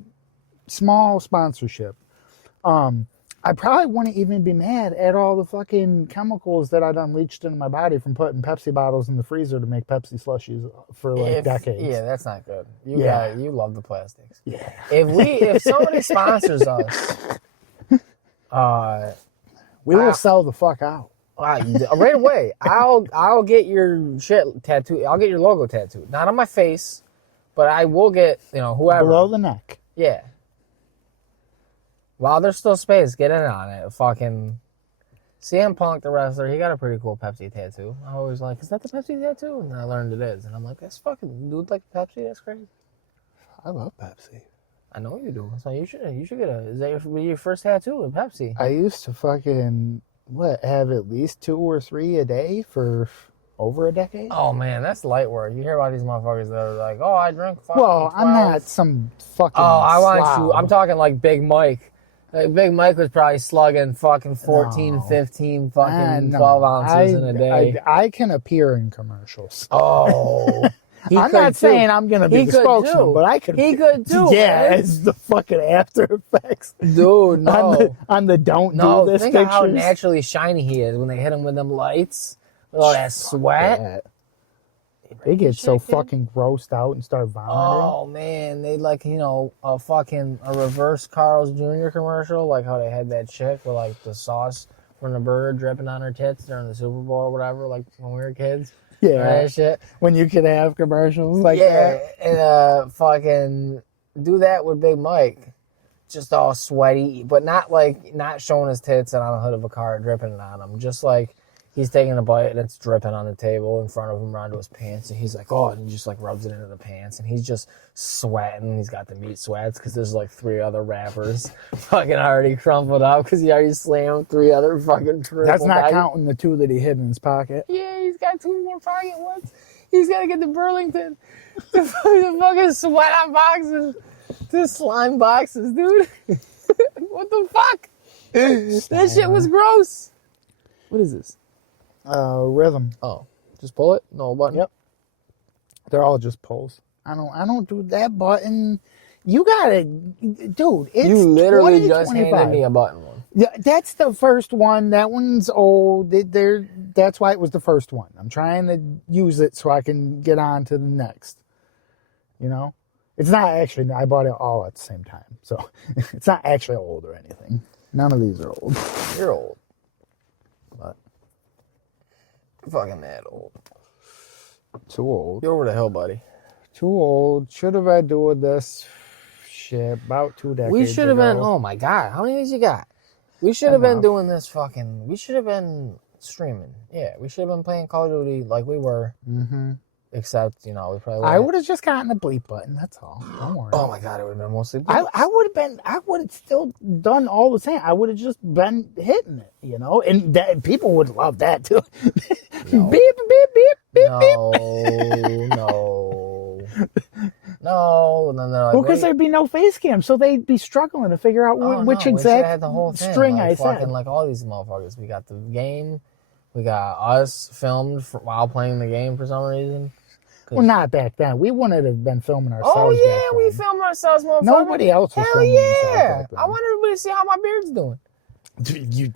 small sponsorship, I probably wouldn't even be mad at all the fucking chemicals that I done leached into my body from putting Pepsi bottles in the freezer to make Pepsi slushies for decades. Yeah, that's not good. You love the plastics. Yeah. If somebody sponsors us, we will sell the fuck out. Right away. I'll get your shit tattooed. I'll get your logo tattooed. Not on my face, but I will get, whoever. Below the neck. Yeah. While there's still space, get in on it. Fucking CM Punk, the wrestler, he got a pretty cool Pepsi tattoo. I always like, is that the Pepsi tattoo? And I learned it is. And I'm like, that's fucking dude like Pepsi? That's crazy. I love Pepsi. I know you do. So you should get is that your first tattoo with Pepsi? I used to fucking have at least 2 or 3 a day for Over a decade? Oh man, that's light work. You hear about these motherfuckers that are like, oh, I drink fucking Well, 12. I'm not some fucking Oh, I want you. slob. I'm talking like Big Mike. Like Big Mike was probably slugging fucking 14, No. 15 fucking No. 12 ounces in a day. I can appear in commercials. Oh. I'm not saying I'm going to be He the could spokesman, too. but I could. He could too, Yeah, man. it's the fucking After Effects. Dude, no. On the don't No, do this think pictures. of how naturally shiny he is when they hit him with them lights. With all that sweat. Yeah. They get so Shit, kid. fucking grossed out and start vomiting. Oh man, they like a reverse Carl's Jr. commercial, like how they had that chick with like the sauce from the burger dripping on her tits during the Super Bowl or whatever, like when we were kids. Yeah, That shit. when you could have commercials like that. And fucking do that with Big Mike, just all sweaty, but not showing his tits and on the hood of a car dripping on him, just like. He's taking a bite and it's dripping on the table in front of him onto his pants. And he's like, oh, and he just like rubs it into the pants. And he's just sweating. He's got the meat sweats because there's like 3 other wrappers fucking already crumpled up because he already slammed 3 other fucking triple. That's not baggies. counting the 2 that he hid in his pocket. Yeah, he's got 2 more pocket ones. He's got to get the Burlington. The fucking sweat on boxes. The slime boxes, dude. What the fuck? That shit was gross. What is this? Rhythm. Oh, just pull it? No button? Yep. They're all just pulls. I don't do that button. You gotta, dude. It's You literally just 2025. handed me a button one. Yeah, that's the first one. That one's old. That's why it was the first one. I'm trying to use it so I can get on to the next. You know, it's not actually. I bought it all at the same time, so it's not actually old or anything. None of these are old. You're old. But fucking that old. Too old. You're over the hill, buddy. Too old. Should have been doing this shit about 2 decades We should have been. ago. Oh my god, how many of these you got? We should have been doing this fucking. We should have been streaming. Yeah, we should have been playing Call of Duty like we were. Mm-hmm. Except, we probably. I would have just gotten a bleep button. That's all. Don't worry. Oh my god, it would have been mostly. I would have still done all the same. I would have just been hitting it, and that people would love that too. No. Beep, beep, beep, beep, No, beep. no. No, no, no. Well, because there'd be no face cam, so they'd be struggling to figure out which exact had the whole thing, string like, I said. Like all these motherfuckers. We got the game. We got us filmed while playing the game for some reason. Well, not back then. We wouldn't have been filming ourselves. Oh back yeah, we then. filmed ourselves, motherfucker. Nobody else was Hell filming themselves yeah! back then. I want everybody to see how my beard's doing.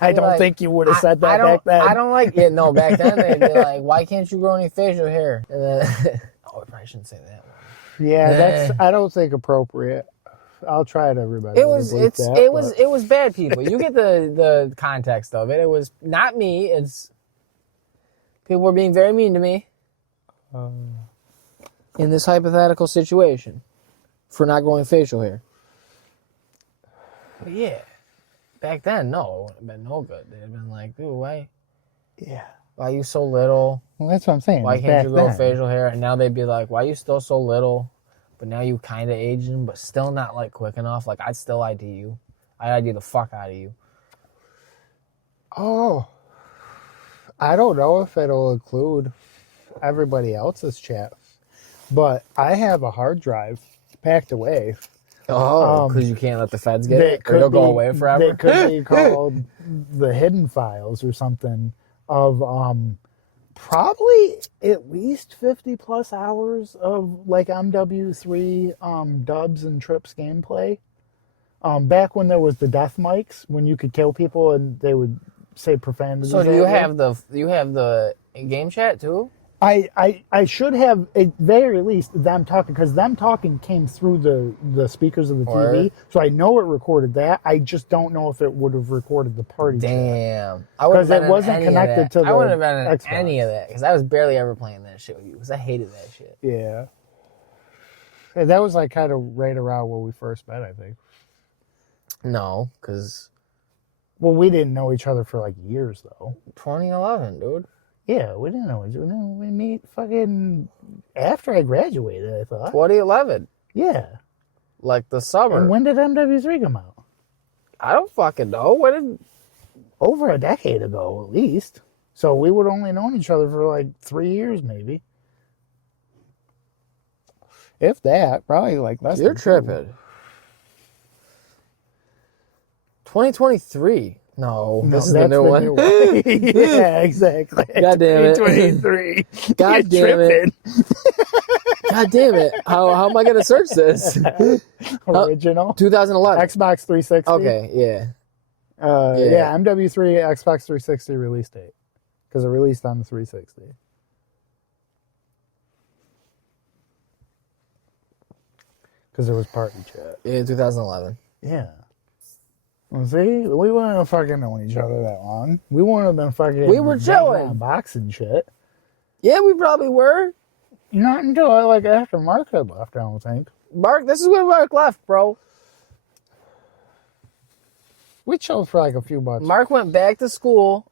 I don't think you would have said that back then. I don't like it. No, back then they'd be like, "Why can't you grow any facial hair?" And then, oh, I probably shouldn't say that one. Yeah, that's. I don't think appropriate. I'll try it, everybody. It was bad people. You get the context of it. It was not me. It's people were being very mean to me in this hypothetical situation for not growing facial hair. But yeah, back then, no, it would have been no good. They'd have been like, dude, why are you so little? Well, that's what I'm saying. Why It's can't back you grow then. facial hair? And now they'd be like, why are you still so little? But now you kind of aging, but still not like quick enough. Like I'd still ID you. I'd ID the fuck out of you. Oh, I don't know if it'll include everybody else's chat, but I have a hard drive packed away. Oh, because you can't let the feds get it, or could you'll go be- away forever. They could be called the hidden files or something of probably at least 50 plus hours of like MW3 dubs and trips gameplay. Back when there was the death mics, when you could kill people and they would say profanities. So do at you have the game chat too? I should have at very least them talking, because them talking came through the speakers of the TV, so I know it recorded that. I just don't know if it would have recorded the party. Damn, because it wasn't connected to the I wouldn't have been in Xbox. any of that because I was barely ever playing that shit with you because I hated that shit. Yeah, and that was like kind of right around when we first met, I think. No, because Well, we didn't know each other for like years though. 2011, dude. Yeah, we didn't know each other. We meet fucking after I graduated, I thought. 2011, Yeah. like the summer. And when did MW3 come out? I don't fucking know. When did Over a decade ago, at least. So we would only known each other for like 3 years, maybe. If that, probably like less You're than 2. tripping. 2023. No, this is the new one. Yeah, exactly. God damn it. 2023. God You're damn it. tripping. God damn it. How am I going to search this? Original. 2011. Xbox 360. Okay, yeah. Yeah, MW3 Xbox 360 release date. Because it released on the 360. Because it was party chat. Yeah, 2011. Yeah. Well, see, we wouldn't have fucking known each other that long. We wouldn't have been fucking. We were chilling. Boxing shit. Yeah, we probably were. Not until like after Mark had left, I don't think. Mark, this is when Mark left, bro. We chilled for like a few months. Mark went back to school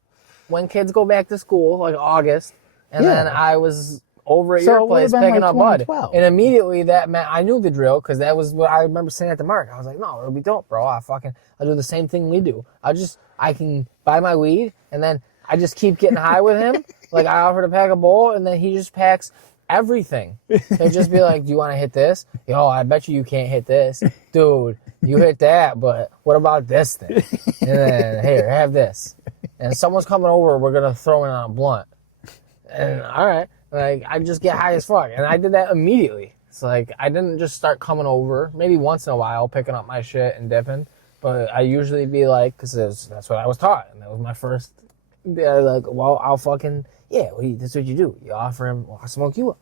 when kids go back to school, like August. And then I was over at your place picking up Bud. And immediately that meant I knew the drill because that was what I remember saying at the Mark. I was like, no, it'll be dope, bro. I'll do the same thing we do. I can buy my weed and then I just keep getting high with him. Like I offer to pack a bowl and then he just packs everything. He'll just be like, do you want to hit this? Yo, I bet you can't hit this. Dude, you hit that, but what about this thing? And then, here, have this. And if someone's coming over, we're going to throw in on a blunt. And all right. Like, I just get high as fuck. And I did that immediately. It's like, I didn't just start coming over, maybe once in a while, picking up my shit and dipping. But I usually be like, because that's what I was taught. And that was my first, like, well, I'll fucking, yeah, well, that's what you do. You offer him, well, I'll smoke you up.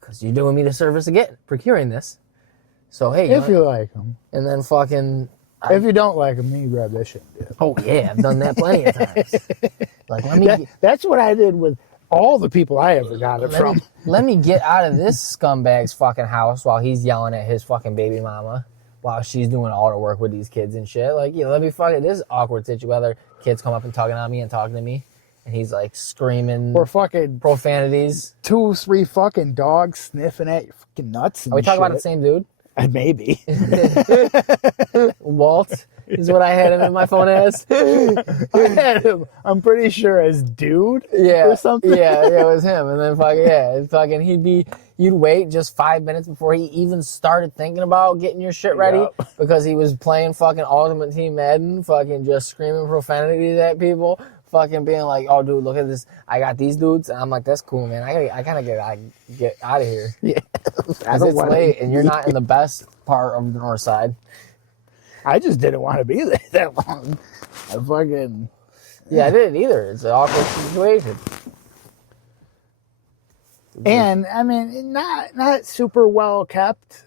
Because you're doing me the service again, procuring this. So, hey. If you like him. And then fucking. If you don't like him, then you grab that shit. Yeah. Oh, yeah, I've done that plenty of times. Like, let me. That's what I did with all the people I ever got it from. Let me get out of this scumbag's fucking house while he's yelling at his fucking baby mama while she's doing all the work with these kids and shit. Like, yeah, let me fucking. This awkward situation whether kids come up and tugging on me and talking to me. And he's like screaming. Or fucking profanities. 2, 3 fucking dogs sniffing at your fucking nuts and Are we talking shit. about the same dude? Maybe. Walt is what I had him in my phone as. I had him, I'm pretty sure, as dude or something. Yeah, it was him. And then you'd wait just 5 minutes before he even started thinking about getting your shit ready because he was playing fucking Ultimate Team Madden, fucking just screaming profanities at people. Fucking being like, oh, dude, look at this. I got these dudes. And I'm like, that's cool, man. I kind of get out of here. Yeah. Because it's late and you're not in the best part of the north side. I just didn't want to be there that long. I didn't either. It's an awkward situation. And, I mean, not super well kept,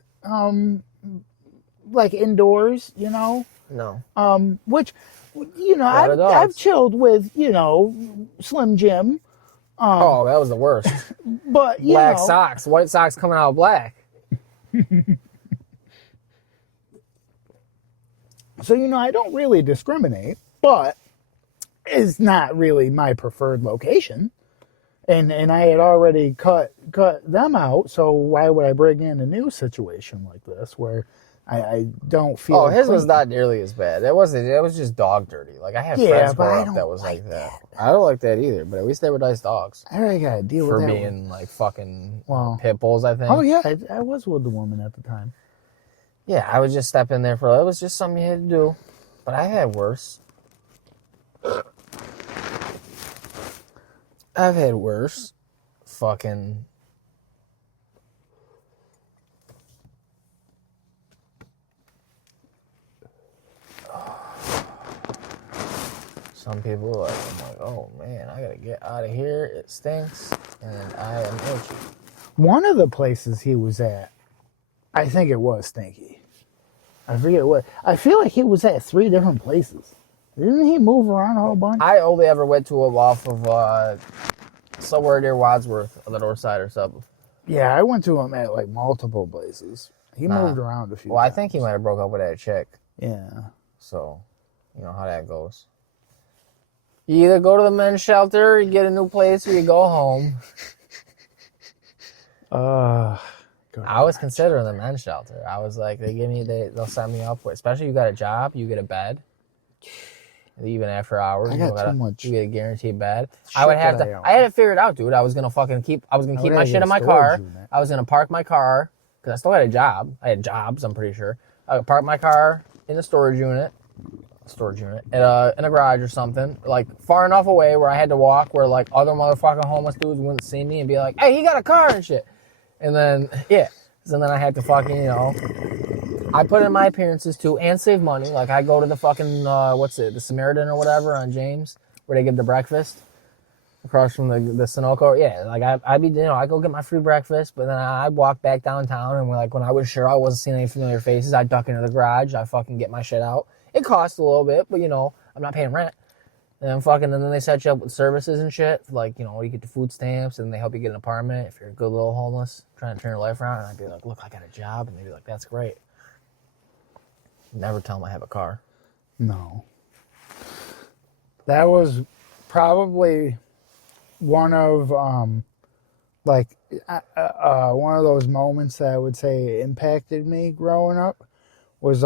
like indoors, you know? No. Which... You know, I've chilled with, you know, Slim Jim. Oh, that was the worst. But, you black know. socks. White socks coming out black. So, you know, I don't really discriminate, but it's not really my preferred location. And I had already cut them out, so why would I bring in a new situation like this where I don't feel. Oh, his clean. was not nearly as bad. It was just dog dirty. Like I had friends growing up that was like that. I don't like that either. But at least they were nice dogs. I already got to deal with for that being like fucking pit bulls. I think. Oh yeah, I was with the woman at the time. Yeah, I would just step in there for it was just something you had to do. But I had worse. I've had worse. Fucking. Some people are like, I'm like, oh man, I gotta get out of here. It stinks, and I am itchy. One of the places he was at, I think it was stinky. I forget what. I feel like he was at 3 different places. Didn't he move around a whole bunch? I only ever went to him off of somewhere near Wadsworth on the north side or something. Yeah, I went to him at like multiple places. He moved around a few times. I think he might have broke up with that chick. Yeah. So, you know how that goes. You either go to the men's shelter, you get a new place, or you go home. I was considering the men's shelter. I was like, they'll set me up with, especially you got a job, you get a bed. even after hours. I got too much. You get a guaranteed bed. Shit I would have that to. I own. I had it figured out, dude. I was gonna keep my shit in my car. Unit. I was gonna park my car because I still had a job. I had jobs. I'm pretty sure. I would park my car in the storage unit, in a garage or something, like far enough away where I had to walk, where like other motherfucking homeless dudes wouldn't see me and be like, "Hey, he got a car and shit." And then so then I had to fucking I put in my appearances too and save money. Like I go to the fucking the Samaritan or whatever on James where they give the breakfast across from the Sunoco. Yeah, like I'd be I go get my free breakfast, but then I'd walk back downtown and when I was sure I wasn't seeing any familiar faces, I'd duck into the garage. I fucking get my shit out. It costs a little bit, but I'm not paying rent. And then they set you up with services and shit. Like, you get the food stamps and they help you get an apartment if you're a good little homeless trying to turn your life around. And I'd be like, look, I got a job. And they'd be like, that's great. Never tell them I have a car. No. That was probably one of one of those moments that I would say impacted me growing up was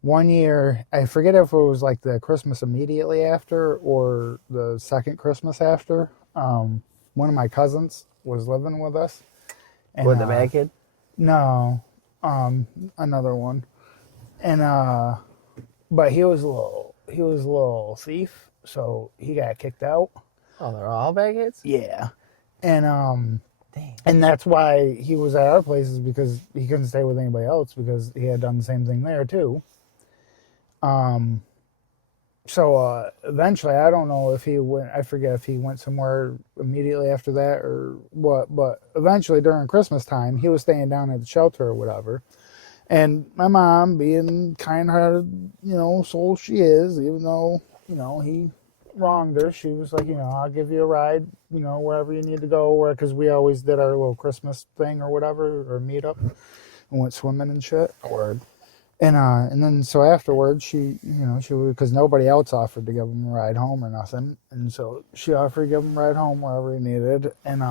one year, I forget if it was like the Christmas immediately after or the second Christmas after. One of my cousins was living with us. And, With the bad kid? No, another one. And but he was a little thief, so he got kicked out. Oh, they're all bad kids? Yeah, and Dang. and that's why he was at our places because he couldn't stay with anybody else because he had done the same thing there too. So eventually, I don't know if he went. I forget if he went somewhere immediately after that or what. But eventually, during Christmas time, he was staying down at the shelter or whatever. And my mom, being kind-hearted, soul she is, even though, he wronged her, she was like, I'll give you a ride, wherever you need to go, because we always did our little Christmas thing or whatever, or meet up, and went swimming and shit. Word. And then so afterwards, she because nobody else offered to give him a ride home or nothing, and so she offered to give him a ride home wherever he needed. And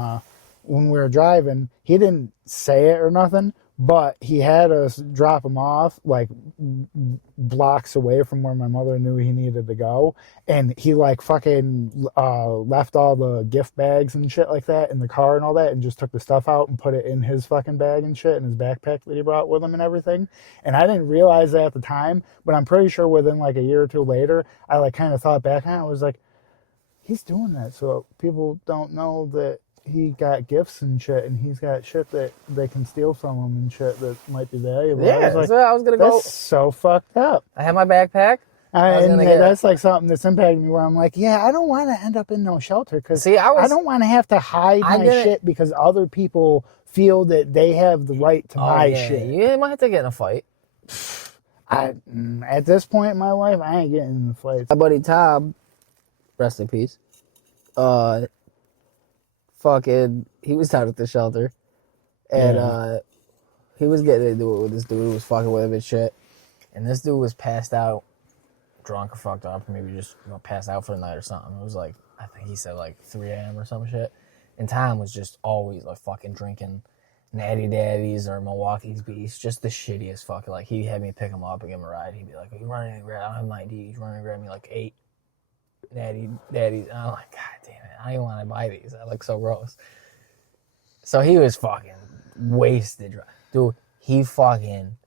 when we were driving, he didn't say it or nothing, but he had us drop him off like blocks away from where my mother knew he needed to go. And he like fucking left all the gift bags and shit like that in the car and all that and just took the stuff out and put it in his fucking bag and shit in his backpack that he brought with him and everything. And I didn't realize that at the time, but I'm pretty sure within like a year or two later, I like kind of thought back on it. I was like, he's doing that so people don't know that he got gifts and shit, and he's got shit that they can steal from him and shit that might be valuable. Yeah, I was like, so I was gonna go. That's so fucked up. I have my backpack. That's like something that's impacting me where I'm like, yeah, I don't want to end up in no shelter because I don't want to have to hide my shit because other people feel that they have the right to my shit. You might have to get in a fight. At this point in my life, I ain't getting in the fights. My buddy Tom, rest in peace. He was down at the shelter, and he was getting into it with this dude who was fucking with him and shit. And this dude was passed out, drunk or fucked up, maybe just passed out for the night or something. It was like, I think he said like 3 a.m. or some shit. And Tom was just always like fucking drinking Natty Daddies or Milwaukee's Beast, just the shittiest fucking. Like he had me pick him up and give him a ride. He'd be like, "Are you running and grab? I don't have my ID." He's running and grab me like 8 Natty Daddies. And I'm like, God damn it, I don't even want to buy these. I look so gross. So he was fucking wasted. Dude, he fucking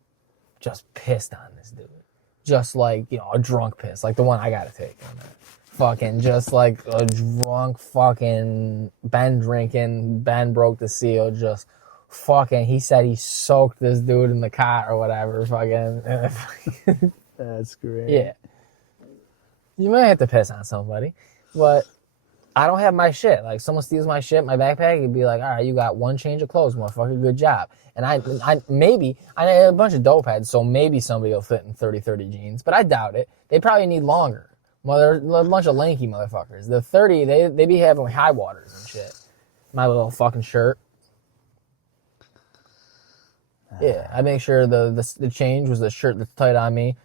just pissed on this dude. Just like, a drunk piss. Like the one I gotta take. Fucking just like a drunk fucking Ben drinking. Ben broke the seal. Just fucking, he said he soaked this dude in the cot or whatever. Fucking. That's great. Yeah. You might have to piss on somebody, but I don't have my shit. Like, someone steals my shit, my backpack, you'd be like, all right, you got one change of clothes, motherfucker, good job. And I had a bunch of dope heads, so maybe somebody will fit in 30-30 jeans, but I doubt it. They probably need longer. Well, they're a bunch of lanky motherfuckers. The 30, they be having high waters and shit. My little fucking shirt. Yeah, I make sure the change was the shirt that's tight on me,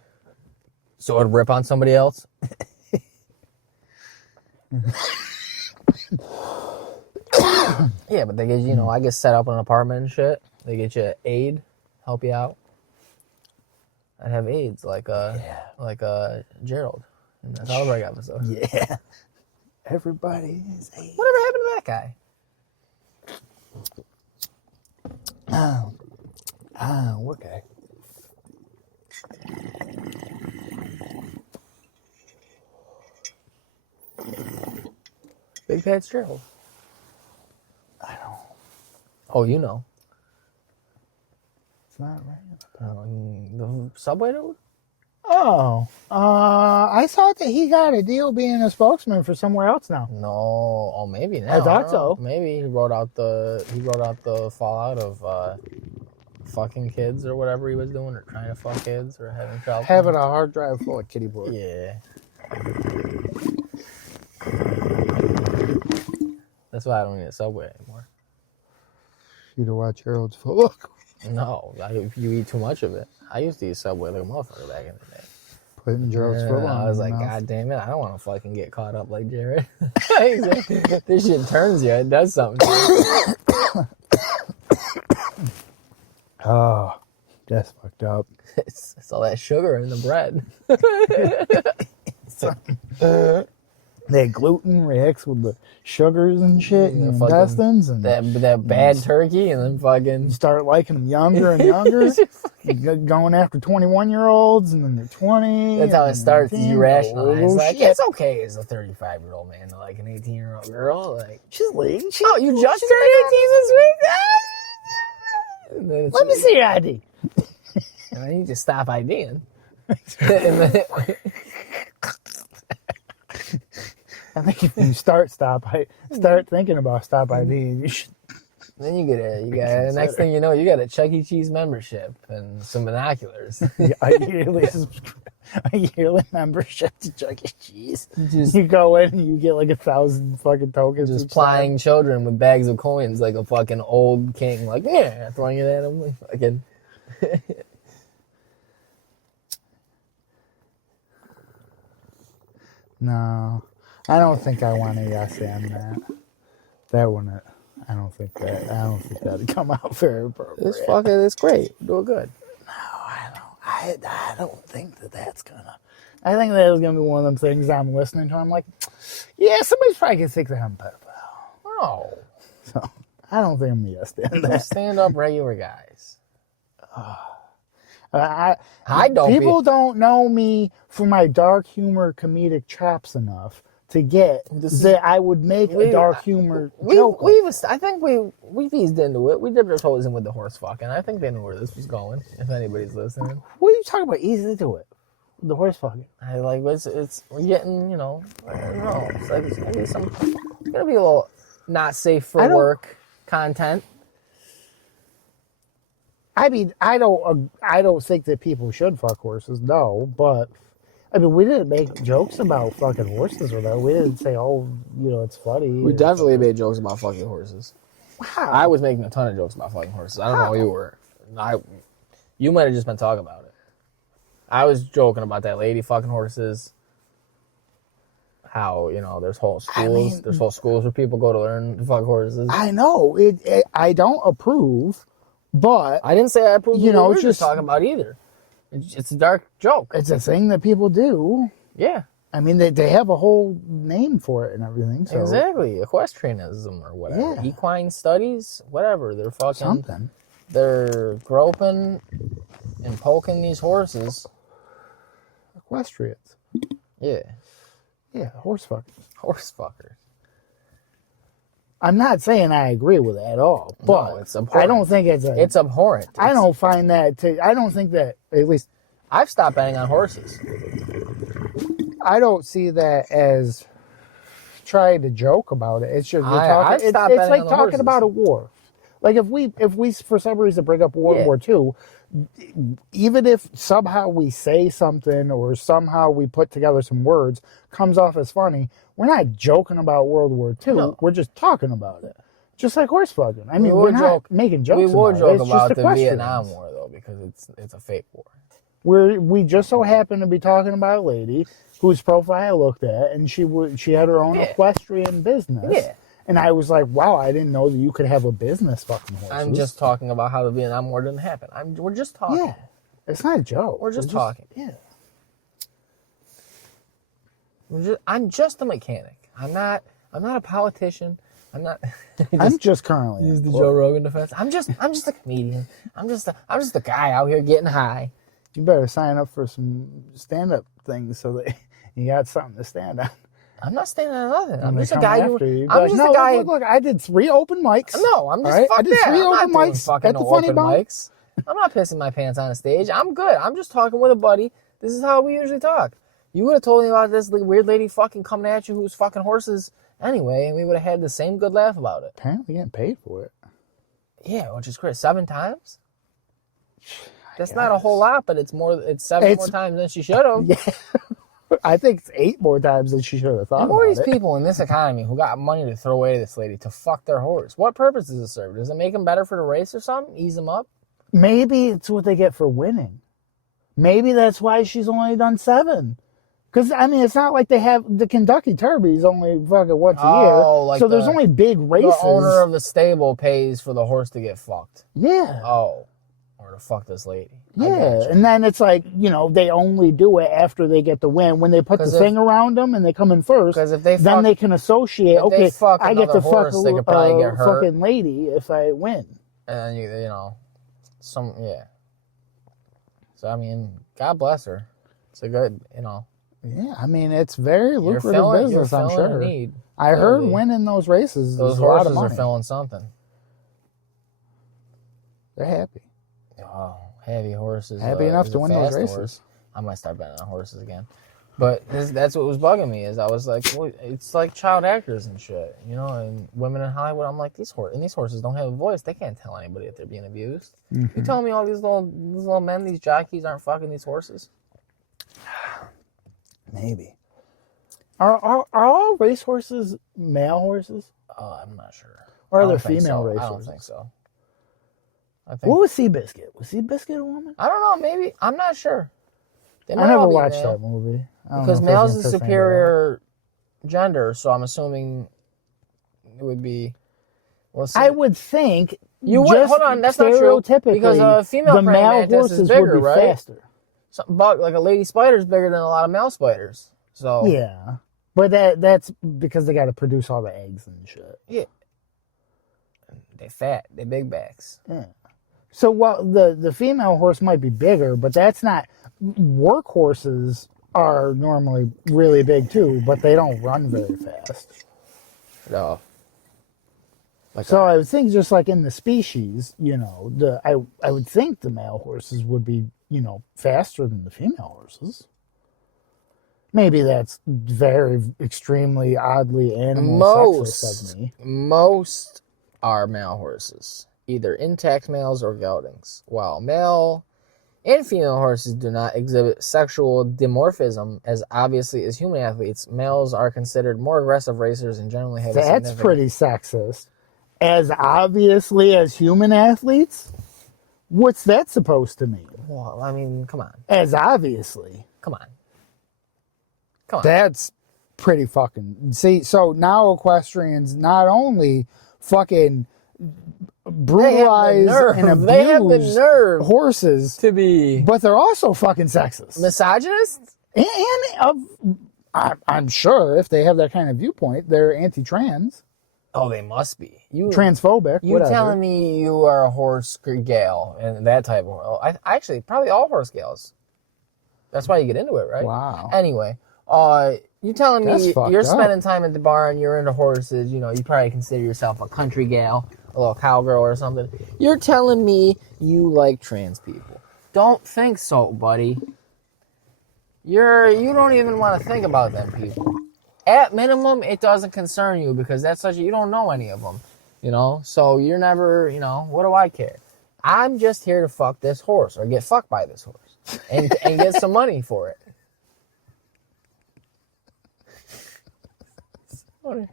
so it'd rip on somebody else. Yeah, but they get I get set up in an apartment and shit. They get you aid, help you out. I'd have aides like Gerald, And that's all the break episode. Yeah. Everybody is a... Whatever happened to that guy? What guy? Big Pat Gerald. I don't... Oh, you know. It's not right. The Subway dude? Oh. I thought that he got a deal being a spokesman for somewhere else now. No. Oh, maybe now. I thought don't know. so. Maybe he wrote out the fallout of fucking kids or whatever he was doing, or trying to fuck kids, or having child. Having a hard drive full of kitty boys. Yeah. That's why I don't eat a Subway anymore. You to watch Harold's Full Look. No, if you eat too much of it. I used to eat Subway like a motherfucker back in the day. Putting Gerald's Full on. I was like, God damn it, I don't want to fucking get caught up like Jared. This shit turns you. It does something to you. Oh, that's fucked up. It's all that sugar in the bread. That gluten reacts with the sugars and shit in your intestines, and that bad turkey, and then fucking you start liking them younger and younger. Going after 21-year-olds, and then they're 20. That's how it starts. You rationalize, like, shit. it's okay as a 35-year-old man to like an 18-year-old girl. Like, She's late. oh, you just turned 18 this week? Let me see your ID. And then you just stop IDing. And then, I think if you start thinking about stop ID, you should. then you get the next thing you know, you got a Chuck E. Cheese membership and some binoculars. A yearly membership to Chuck E. Cheese. You go in and you get like 1,000 fucking tokens. Just plying children with bags of coins like a fucking old king, like, yeah, throwing it at them. Like, fucking. No, I don't think I want to yes and that. That wouldn't. I don't think that'd come out very appropriate. It's great. Do it good. No, I don't think that's gonna. I think that is gonna be one of them things I'm listening to. I'm like, yeah, somebody's probably gonna think that I'm a pedophile. No. So I don't think I'm gonna yes and that. Stand up regular guys. People don't know me for my dark humor comedic chops enough to get that I would make a dark humor joke. I think we've eased into it. We dipped our toes in with the horse fucking. I think they knew where this was going, if anybody's listening. What are you talking about? Easy to it. The horse fucking. I like it's we're getting, I don't know. It's like it's gonna be a little not safe for work content. I mean, I don't think that people should fuck horses, no, but I mean, we didn't make jokes about fucking horses or that. We didn't say, oh, it's funny. We definitely made jokes about fucking horses. Wow. I was making a ton of jokes about fucking horses. I don't know how you were. You might have just been talking about it. I was joking about that lady fucking horses. How, there's whole schools. There's whole schools where people go to learn to fuck horses. I know. I don't approve, but I didn't say I approve. It's just talking about either. It's a dark joke. It's a thing that people do. Yeah. I mean, they have a whole name for it and everything. So. Exactly. Equestrianism or whatever. Yeah. Equine studies, whatever. They're fucking... Something. They're groping and poking these horses. Equestrians. Yeah. Yeah, horse fuckers. Horse fuckers. I'm not saying I agree with it at all, but no, it's abhorrent. I don't think it's abhorrent. I don't find that. I don't think that. At least I've stopped betting on horses. I don't see that as trying to joke about it. It's just it's like talking horses. About a war. Like if we for some reason bring up World War II, even if somehow we say something or somehow we put together some words, comes off as funny, we're not joking about World War II. No. We're just talking about it. Just like horse fucking. I mean, we're not making jokes about it. We will joke about the Vietnam War, though, because it's a fake war. We just so happen to be talking about a lady whose profile I looked at, and she had her own equestrian business. Yeah. And I was like, wow, I didn't know that you could have a business fucking horses. I'm just talking about how the Vietnam War didn't happen. We're just talking. Yeah. It's not a joke. We're just talking. Yeah. I'm just a mechanic. I'm not a politician. I'm not. I'm just currently use the Joe Rogan defense. I'm just a comedian. I'm just a guy out here getting high. You better sign up for some stand-up things so that you got something to stand on. I'm not standing on nothing. I'm When just they a come guy. after you, I'm like, just no, a guy. Look, I did 3 open mics. No, I'm just right? fuck I did that. 3 I'm open not doing mics fucking at the no Funny open Bone. mics. I'm not pissing my pants on a stage. I'm good. I'm just talking with a buddy. This is how we usually talk. You would have told me about this weird lady fucking coming at you who's fucking horses anyway, and we would have had the same good laugh about it. Apparently getting paid for it. Yeah, which is crazy. 7 times? That's not a whole lot, but it's 7 more times than she should have. Yeah. I think it's 8 more times than she should have thought. Who are these about it. people in this economy who got money to throw away to this lady to fuck their horse? What purpose does it serve? Does it make them better for the race or something? Ease them up? Maybe it's what they get for winning. Maybe that's why she's only done 7. Because, I mean, it's not like they have the Kentucky Derby's only fucking once a year. Like so there's only big races. The owner of the stable pays for the horse to get fucked. Yeah. Oh. Or to fuck this lady. Yeah. And then it's like, they only do it after they get the win. When they put the thing around them and they come in first, if they then they can associate, okay, I get to fuck they could probably get hurt. fucking lady if I win. And, So, I mean, God bless her. It's a good, Yeah, I mean, it's very lucrative business, I'm sure. I heard winning those races those is a lot of horses money. are filling something. They're happy. Oh, heavy horses. Happy enough to win those races. Horse. I might start betting on horses again. But that's what was bugging me is I was like, well, it's like child actors and shit, and women in Hollywood. I'm like, these horses don't have a voice. They can't tell anybody that they're being abused. Mm-hmm. You telling me all these little men, these jockeys aren't fucking these horses? Maybe. Are all racehorses male horses? I'm not sure. Or are there female racehorses? I don't think so. What was Seabiscuit? Was Seabiscuit a woman? I don't know. Maybe. I'm not sure. I never watched that movie. Because male's the superior gender, so I'm assuming it would be. I would think. Hold on, that's not true. Because a female praying mantis is bigger, would be right? faster. Like a lady spider is bigger than a lot of male spiders. So yeah, but that's because they got to produce all the eggs and shit. Yeah, they fat, they big backs. Yeah. So while the female horse might be bigger, but that's not. Workhorses are normally really big too, but they don't run very fast. No. So I would think just like in the species, I would think the male horses would be, faster than the female horses. Maybe that's very extremely oddly animal sexist of me. Most are male horses, either intact males or geldings, while male and female horses do not exhibit sexual dimorphism as obviously as human athletes. Males are considered more aggressive racers and generally have That's pretty sexist. As obviously as human athletes? What's that supposed to mean? Well, I mean, come on. As obviously. Come on. That's pretty fucking... See, so now equestrians not only fucking brutalize and abuse horses to be, but they're also fucking sexist, misogynists, and I'm sure if they have that kind of viewpoint, they're anti-trans. Oh, they must be. Transphobic. You telling me you are a horse gal and that type of? I actually probably all horse gals. That's why you get into it, right? Wow. Anyway, you telling me you're spending time at the barn, you're into horses. You probably consider yourself a country gal. A little cowgirl or something. You're telling me you like trans people. Don't think so, buddy. You don't even want to think about them people. At minimum, it doesn't concern you because you don't know any of them. So you're never, what do I care? I'm just here to fuck this horse or get fucked by this horse and get some money for it. I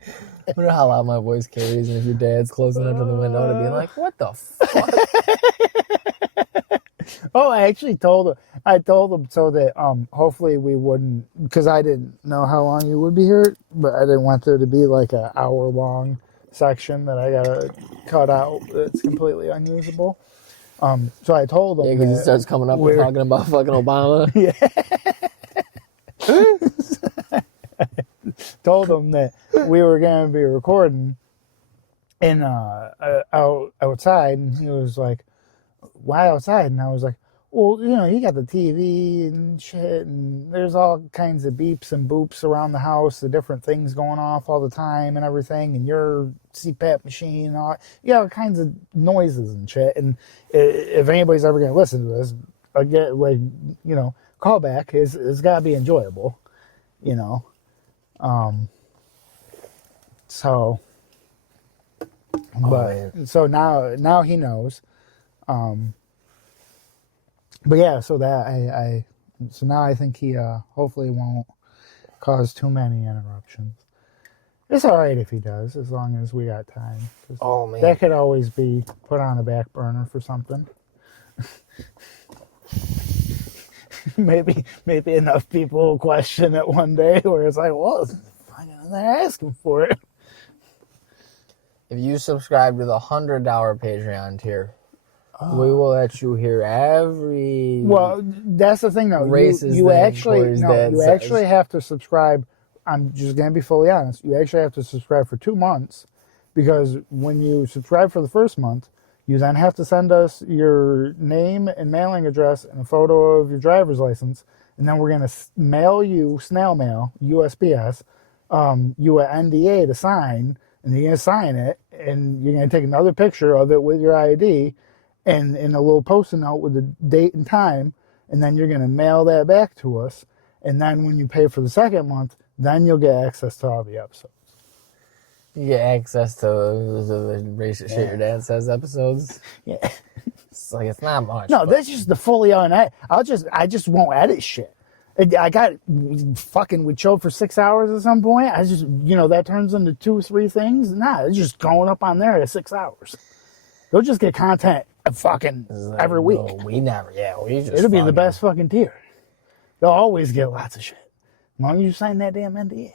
wonder how loud my voice carries, and if your dad's closing up to the window to be like, "What the fuck?" Oh, I actually told him so that hopefully we wouldn't, because I didn't know how long you would be here, but I didn't want there to be like an hour-long section that I gotta cut out that's completely unusable. So I told him. Yeah, because he starts coming up and talking about fucking Obama. Yeah. told him that we were going to be recording in outside, and he was like, "Why outside?" And I was like, "Well, you got the TV and shit, and there's all kinds of beeps and boops around the house, the different things going off all the time and everything, and your CPAP machine, and all all kinds of noises and shit. And if anybody's ever going to listen to this, again, callback it's got to be enjoyable, So, so now he knows. But yeah, so that so now I think he hopefully won't cause too many interruptions. It's all right if he does, as long as we got time. Oh man, that could always be put on a back burner for something. maybe enough people will question it one day, where it's like, well, they're asking for it. If you subscribe to the $100 Patreon tier, we will let you hear every. Well, that's the thing, though. You actually have to subscribe. I'm just gonna be fully honest. You actually have to subscribe for 2 months, because when you subscribe for the first month, you then have to send us your name and mailing address and a photo of your driver's license, and then we're gonna mail you, snail mail, USPS, you an NDA to sign, and you're gonna sign it, and you're gonna take another picture of it with your ID. And in a little post-it note with the date and time, and then you're going to mail that back to us. And then when you pay for the second month, then you'll get access to all the episodes. You get access to the racist shit your dad says episodes. Yeah, it's like, it's not much. No, that's just the fully unedited. I just won't edit shit. I got fucking we chilled for 6 hours at some point. I just that turns into 2 or 3 things. Nah, it's just going up on there at 6 hours. They'll just get content fucking every week. No, we never. Yeah, we just. It'll be the best fucking tier. They'll always get lots of shit. As long as you sign that damn NDA.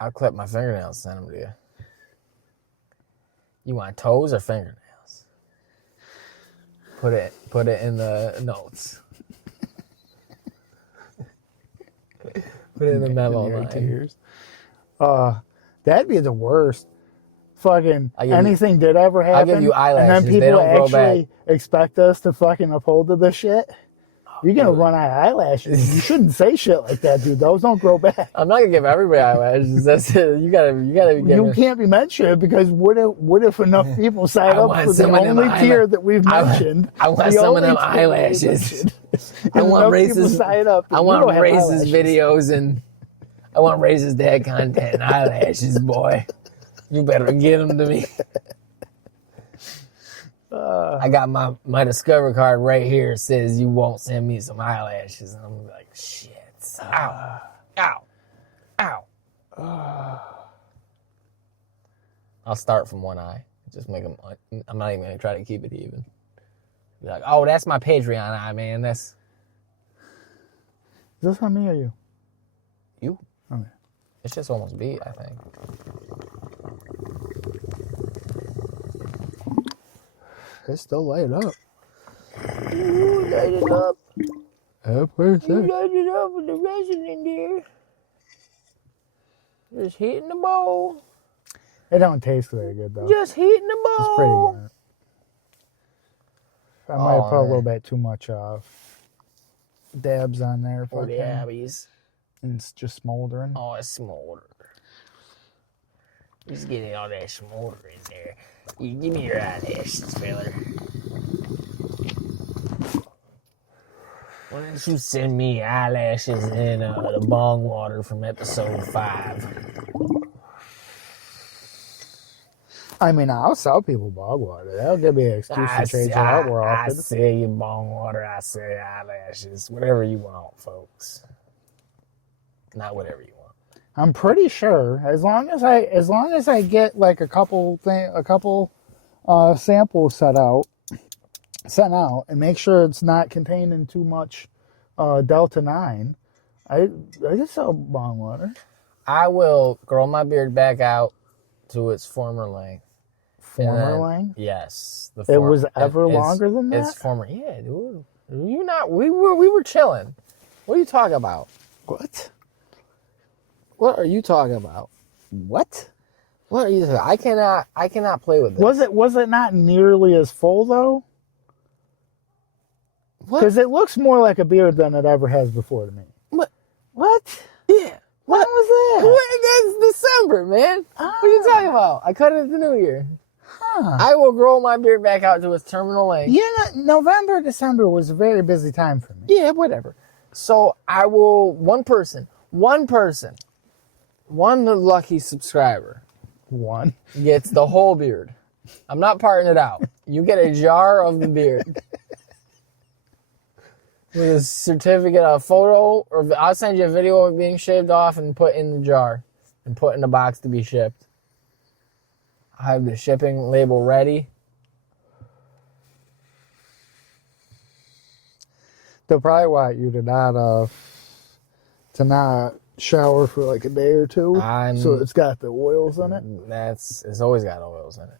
I'll clip my fingernails, send them to you. You want toes or fingernails? Put it in the notes. Put it in the memo line. That'd be the worst. Fucking anything did ever happen. I'll give you eyelashes. And then people actually expect us to fucking uphold to this shit. You're going to run out of eyelashes. You shouldn't say shit like that, dude. Those don't grow back. I'm not going to give everybody eyelashes. That's it. You gotta be You can't be mentioned, because what if enough people sign up for the only tier that we've mentioned? I want some of them eyelashes. I want racist videos, and I want racist dad content and eyelashes, boy. You better get them to me. I got my Discover card right here. It says you won't send me some eyelashes. And I'm like, shit. Ow. Ow. I'll start from one eye. Just make them. I'm not even going to try to keep it even. Be like, oh, that's my Patreon eye, man. Is this on me or you? You. Okay. It's just almost beat, I think. It's still light up. Ooh, light it up. Where's You light it up with the resin in there. Just hitting the bowl. It don't taste very good, though. Just hitting the bowl. It's pretty burnt. I might put a little bit too much dabs on there. For the abbies. And it's just smoldering. Oh, it's smoldering. Just getting all that smolder in there. You give me your eyelashes, fella. Why don't you send me eyelashes in the bong water from episode 5? I mean, I'll sell people bog water. That'll give me an excuse to change it out more often. I sell you bong water. I sell you eyelashes. Whatever you want, folks. Not whatever you want. I'm pretty sure as long as I get like a couple samples sent out, and make sure it's not containing too much Delta 9, I can sell bong water. I will grow my beard back out to its former length. Former length? Yes. It was ever longer than that? It's former. Yeah, dude. We were chilling. What are you talking about? What? What are you talking about? What? What are you talking about? What are you talking about? What? What are you talking about? I cannot play with this. Was it not nearly as full though? What? Because it looks more like a beard than it ever has before to me. What? Yeah. When was that? That's December, man. What are you talking about? I cut it at the New Year. Huh. I will grow my beard back out to its terminal length. Yeah, November, December was a very busy time for me. Yeah, whatever. So I will, one lucky subscriber One. gets the whole beard. I'm not parting it out. You get a jar of the beard. With a certificate, a photo, or I'll send you a video of it being shaved off and put in the jar and put in the box to be shipped. I have the shipping label ready. They'll probably want you to not shower for like a day or two. So it's got the oils in it. It's always got oils in it.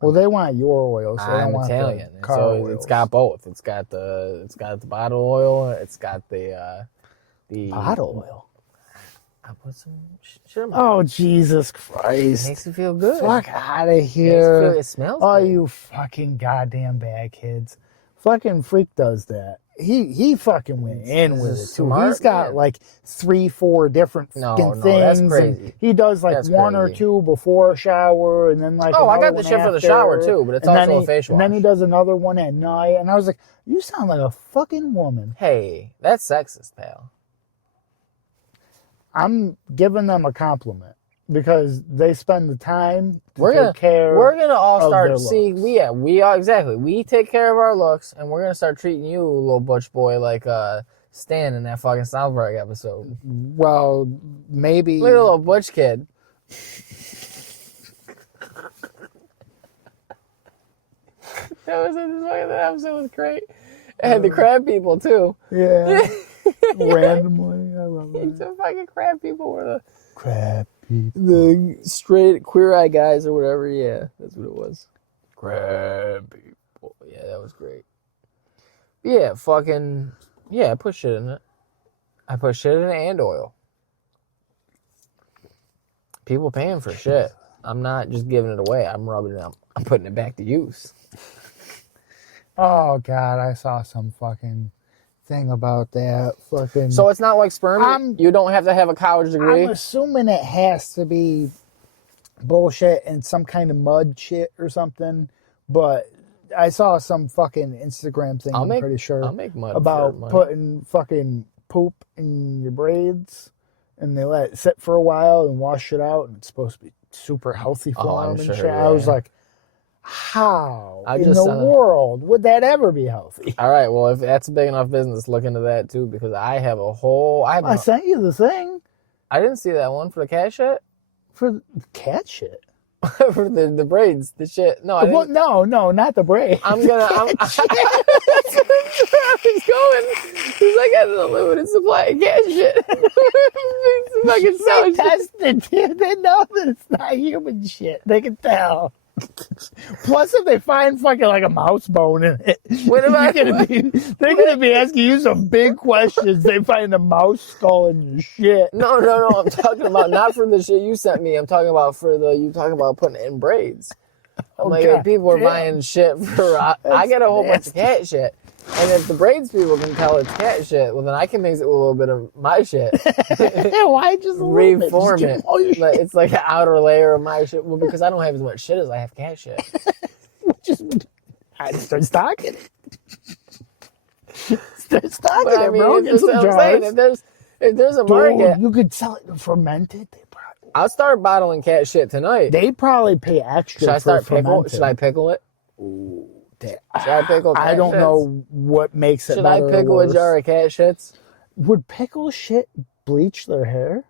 Well, they want your oils. So I'm Italian, so it's got both. It's got the bottle oil. It's got the bottle oil. I put some shit in my Oh, Jesus Christ! It makes you feel good. Fuck out of here! It smells. Oh, good. you fucking goddamn bad kids! Fucking Freak does that. He fucking went in with it too. Smart He's got man. like 3-4 different fucking things. That's crazy. He does like That's one or crazy. two before a shower, and then like Oh, I another got the one shit for the after, shower too, but it's and also then a facial And then wash. he does another one at night, and I was like, "You sound like a fucking woman." Hey, that's sexist, pal. I'm giving them a compliment because they spend the time to We're take care. We're gonna all of start their see. looks. We are exactly. We take care of our looks, and we're gonna start treating you, little butch boy, like Stan in that fucking South Park episode. Well, maybe. Look at a little butch kid. That episode was great. It had the crab people too. Yeah. Randomly, I love it. The fucking crab people were the Crap people. the straight queer eye guys or whatever. Yeah, that's what it was. Crab people. Yeah, that was great. Yeah, fucking yeah. I put shit in it. I put shit in it and oil. People paying for shit. I'm not just giving it away. I'm rubbing it out. I'm putting it back to use. Oh God, I saw some fucking thing about that. Fucking. So it's not like sperm. You don't have to have a college degree. I'm assuming it has to be bullshit and some kind of mud shit or something. But I saw some fucking Instagram thing. I'm pretty sure I'll make mud about for money. putting fucking poop in your braids, and they let it sit for a while and wash it out, and it's supposed to be super healthy for I'm them and sure, shit. yeah. I was like, how I in just the world would that ever be healthy? All right, well, if that's a big enough business, look into that too, because I have a whole. I sent you the thing I didn't see that one for the cat shit. for cat shit. For the braids, the shit. No, I didn't. Well, no, not the braid. I'm gonna. That's where I was going. Because I got an unlimited supply of cat shit. Fucking They sound shit. tested, dude. They know that it's not human shit. They can tell. Plus, if they find fucking like a mouse bone in it, What about- they're gonna be asking you some big questions. They find a mouse skull in your shit. No. I'm talking about not for the shit you sent me. I'm talking about you talking about putting it in braids. I'm like, Okay. if people are Yeah. buying shit for. I got a whole bunch of cat shit. And if the braids people can tell it's cat shit, well, then I can mix it with a little bit of my shit. Why just a little bit? Reform Just give it. them all your Like, shit. it's like an outer layer of my shit. Well, because I don't have as much shit as I have cat shit. I start stocking it. Start stocking But I it, mean, bro. Get that's some what I'm saying. jars. If there's a market, Dude, you could sell it fermented. I'll start bottling cat shit tonight. They probably pay extra. Should I for start pickle? fermented. Should I pickle it? Should I pickle cat I don't shits? know what makes it Should I better or pickle a worse. jar of cat shits? Would pickle shit bleach their hair?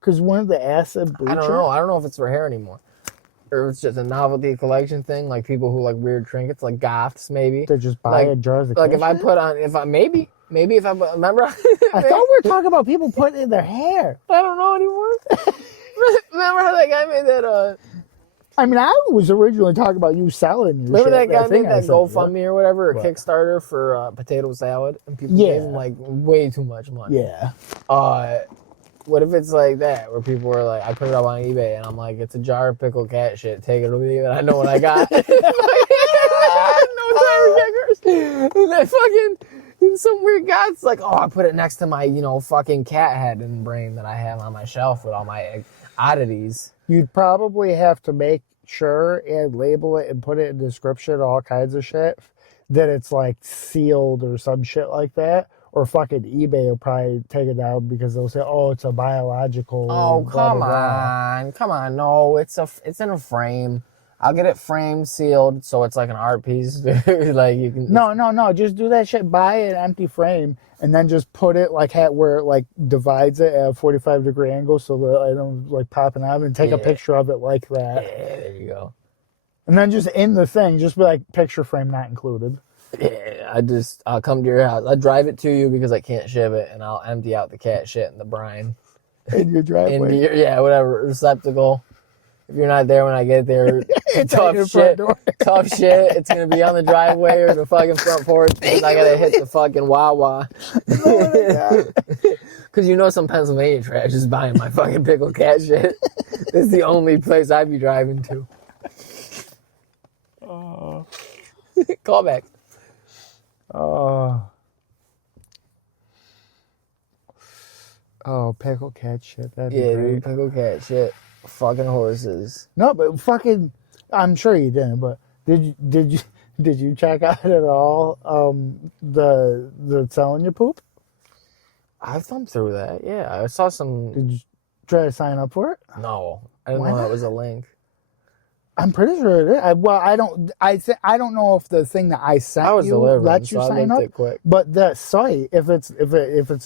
Because one of the acid bleacher. I don't know. I don't know if it's for hair anymore. Or if it's just a novelty collection thing, like people who like weird trinkets, like goths maybe. They just buy Like- jars of Like if I shit? put on, maybe if I put, remember? I thought we were talking about people putting it in their hair. I don't know anymore. Remember how that guy made that? I mean, I was originally talking about you selling your Remember shit. that guy thing made I that sent you. GoFundMe or whatever, or What? Kickstarter for potato salad, and people Yeah. gave him like way too much money. Yeah. What if it's like that, where people are like, I put it up on eBay, and I'm like, it's a jar of pickled cat shit. Take it or leave it. I know what I got. No tire kickers. And that fucking some weird guy's like, oh, I put it next to my, fucking cat head and brain that I have on my shelf with all my oddities. You'd probably have to make sure and label it and put it in the description, all kinds of shit, that it's like sealed or some shit like that. Or fucking eBay will probably take it down because they'll say, "Oh, it's a biological." Oh, blah, blah, blah. come on! No, it's in a frame. I'll get it framed, sealed, so it's like an art piece. Like you can. No. Just do that shit. Buy an empty frame and then just put it like where it like divides it at a 45-degree angle, so the item's like popping out, and take a picture of it like that. Yeah, there you go. And then just in the thing, just be like, picture frame not included. Yeah, I'll come to your house. I'll drive it to you because I can't ship it, and I'll empty out the cat shit and the brine. In your driveway. Whatever, receptacle. If you're not there when I get there, tough shit. It's going to be on the driveway or the fucking front porch, and I got to hit the fucking Wawa. Because some Pennsylvania trash is buying my fucking pickled cat shit. It's the only place I'd be driving to. Call back. Oh, pickle cat shit. That'd be great. Dude, pickle cat shit. Fucking horses. No, but fucking, I'm sure you didn't. But did you check out at all the selling your poop? I thumbed through that. Yeah, I saw some. Did you try to sign up for it? No, I didn't know that was a link. I'm pretty sure it is. I don't know if the thing that I sent you lets you sign up. But the site, if it's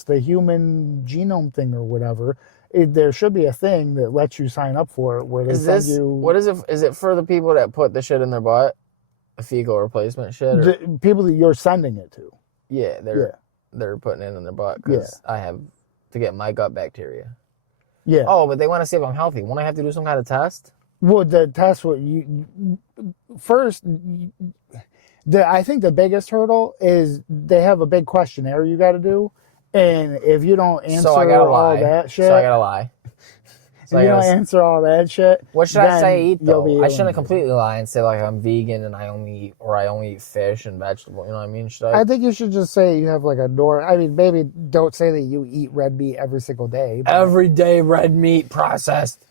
the human genome thing or whatever, there should be a thing that lets you sign up for it. Where they send you. What is it? Is it for the people that put the shit in their butt, a fecal replacement shit? Or? The people that you're sending it to. Yeah, they're putting it in their butt because I have to get my gut bacteria. Yeah. Oh, but they want to see if I'm healthy. Won't I have to do some kind of test? Well, the test I think the biggest hurdle is they have a big questionnaire you got to do, and if you don't answer all that shit, so I gotta lie. So if you don't answer all that shit, what should I say? Eat though? I shouldn't completely lie and say like I'm vegan and I only eat fish and vegetables. You know what I mean? Should I? I think you should just say you have like a door. I mean, maybe don't say that you eat red meat every single day. Every day, red meat processed.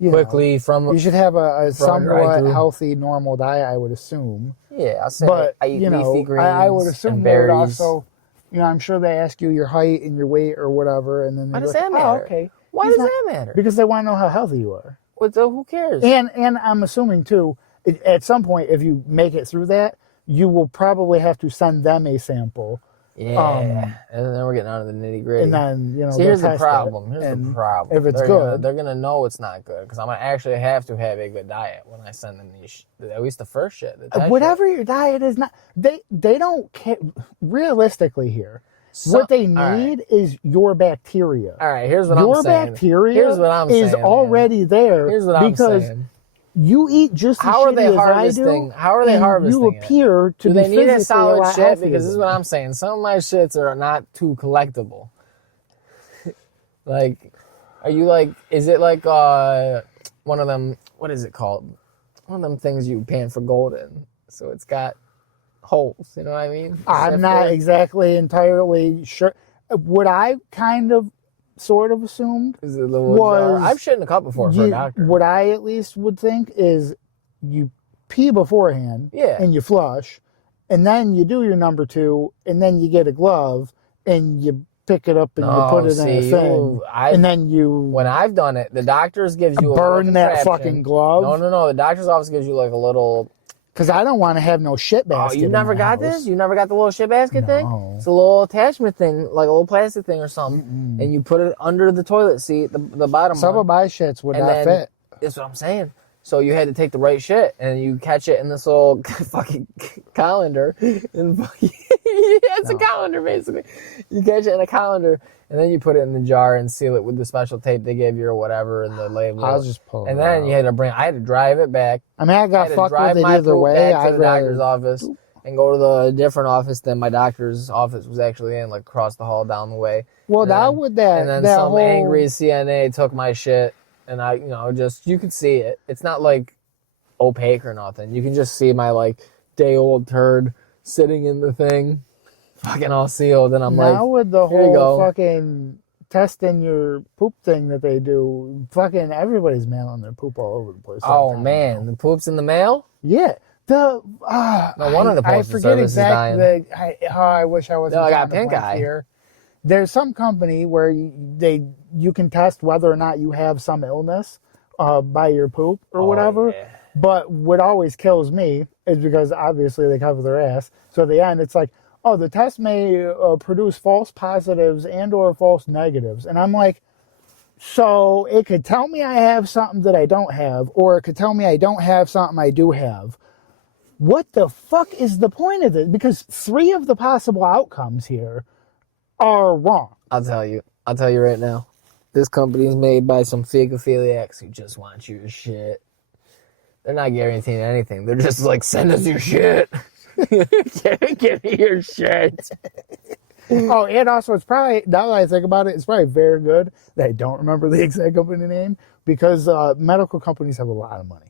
Quickly you should have a somewhat healthy, normal diet, I would assume. Yeah, I'll say I eat leafy greens. I would assume and they would berries. Also, I'm sure they ask you your height and your weight or whatever, and then why does that matter? Oh, okay. Why does that matter? Because they want to know how healthy you are. Who cares? And I'm assuming too, at some point, if you make it through that, you will probably have to send them a sample. Yeah, and then we're getting out of the nitty gritty. And then see, here's the problem. If it's good, they're gonna know it's not good because I'm gonna actually have to have a good diet when I send them these. At least the first shit. Whatever your diet is, not they don't care. Realistically, here, what they need is your bacteria. All right, here's what I'm saying. Your bacteria is already there. Here's what I'm saying. You eat just as how are they shitty harvesting? as I do, how are they harvesting? You appear to do be they need a physically solid a lot shit? healthier. Because this is what I'm saying. Some of my shits are not too collectible. Like, are you like? Is it like one of them? What is it called? One of them things you pan for gold in. So it's got holes. You know what I mean? I'm not exactly entirely sure. What I kind of sort of assumed is it was I've shit in a cup before for a doctor. What I at least would think is you pee beforehand and you flush, and then you do your number 2, and then you get a glove and you pick it up and you put it in a thing, and then you. When I've done it, the doctors gives you burn that fucking glove. No. The doctor's office gives you like a little. Because I don't want to have no shit basket. Oh, you never got this? You never got the little shit basket thing? It's a little attachment thing, like a little plastic thing or something, and you put it under the toilet seat, the bottom Some of my shits would not fit. That's what I'm saying. So you had to take the right shit, and you catch it in this little fucking colander. And it's a colander, basically. You catch it in a colander, and then you put it in the jar and seal it with the special tape they gave you or whatever in the label. I'll just pull it And then you had to I had to drive it back. I mean, I got fucked with it either way. Back to the doctor's office. and go to the different office than my doctor's office was actually in, like across the hall down the way. Well, And that then- would that And then that some whole angry CNA took my shit, and I, just you could see it. It's not like opaque or nothing. You can just see my like day old turd sitting in the thing, fucking all sealed, and I'm now like, with the here you whole go. fucking testing your poop thing that they do, fucking everybody's mailing their poop all over the place. all oh the time man, now. the poop's in the mail. Yeah. No wonder the I postal forget service is dying. exactly. I wish I wasn't. No, I got drawing a pink blank eye. here. There's some company where you can test whether or not you have some illness by your poop or whatever. Yeah. But what always kills me is because obviously they cover their ass. So at the end, it's like, oh, the test may produce false positives and or false negatives. And I'm like, so it could tell me I have something that I don't have, or it could tell me I don't have something I do have. What the fuck is the point of this? Because 3 of the possible outcomes here are wrong. I'll tell you right now. This company is made by some fecophiliacs who just want your shit. They're not guaranteeing anything. They're just like, send us your shit. Give me your shit. Oh, and also it's probably, now that I think about it, it's probably very good that I don't remember the exact company name, because medical companies have a lot of money.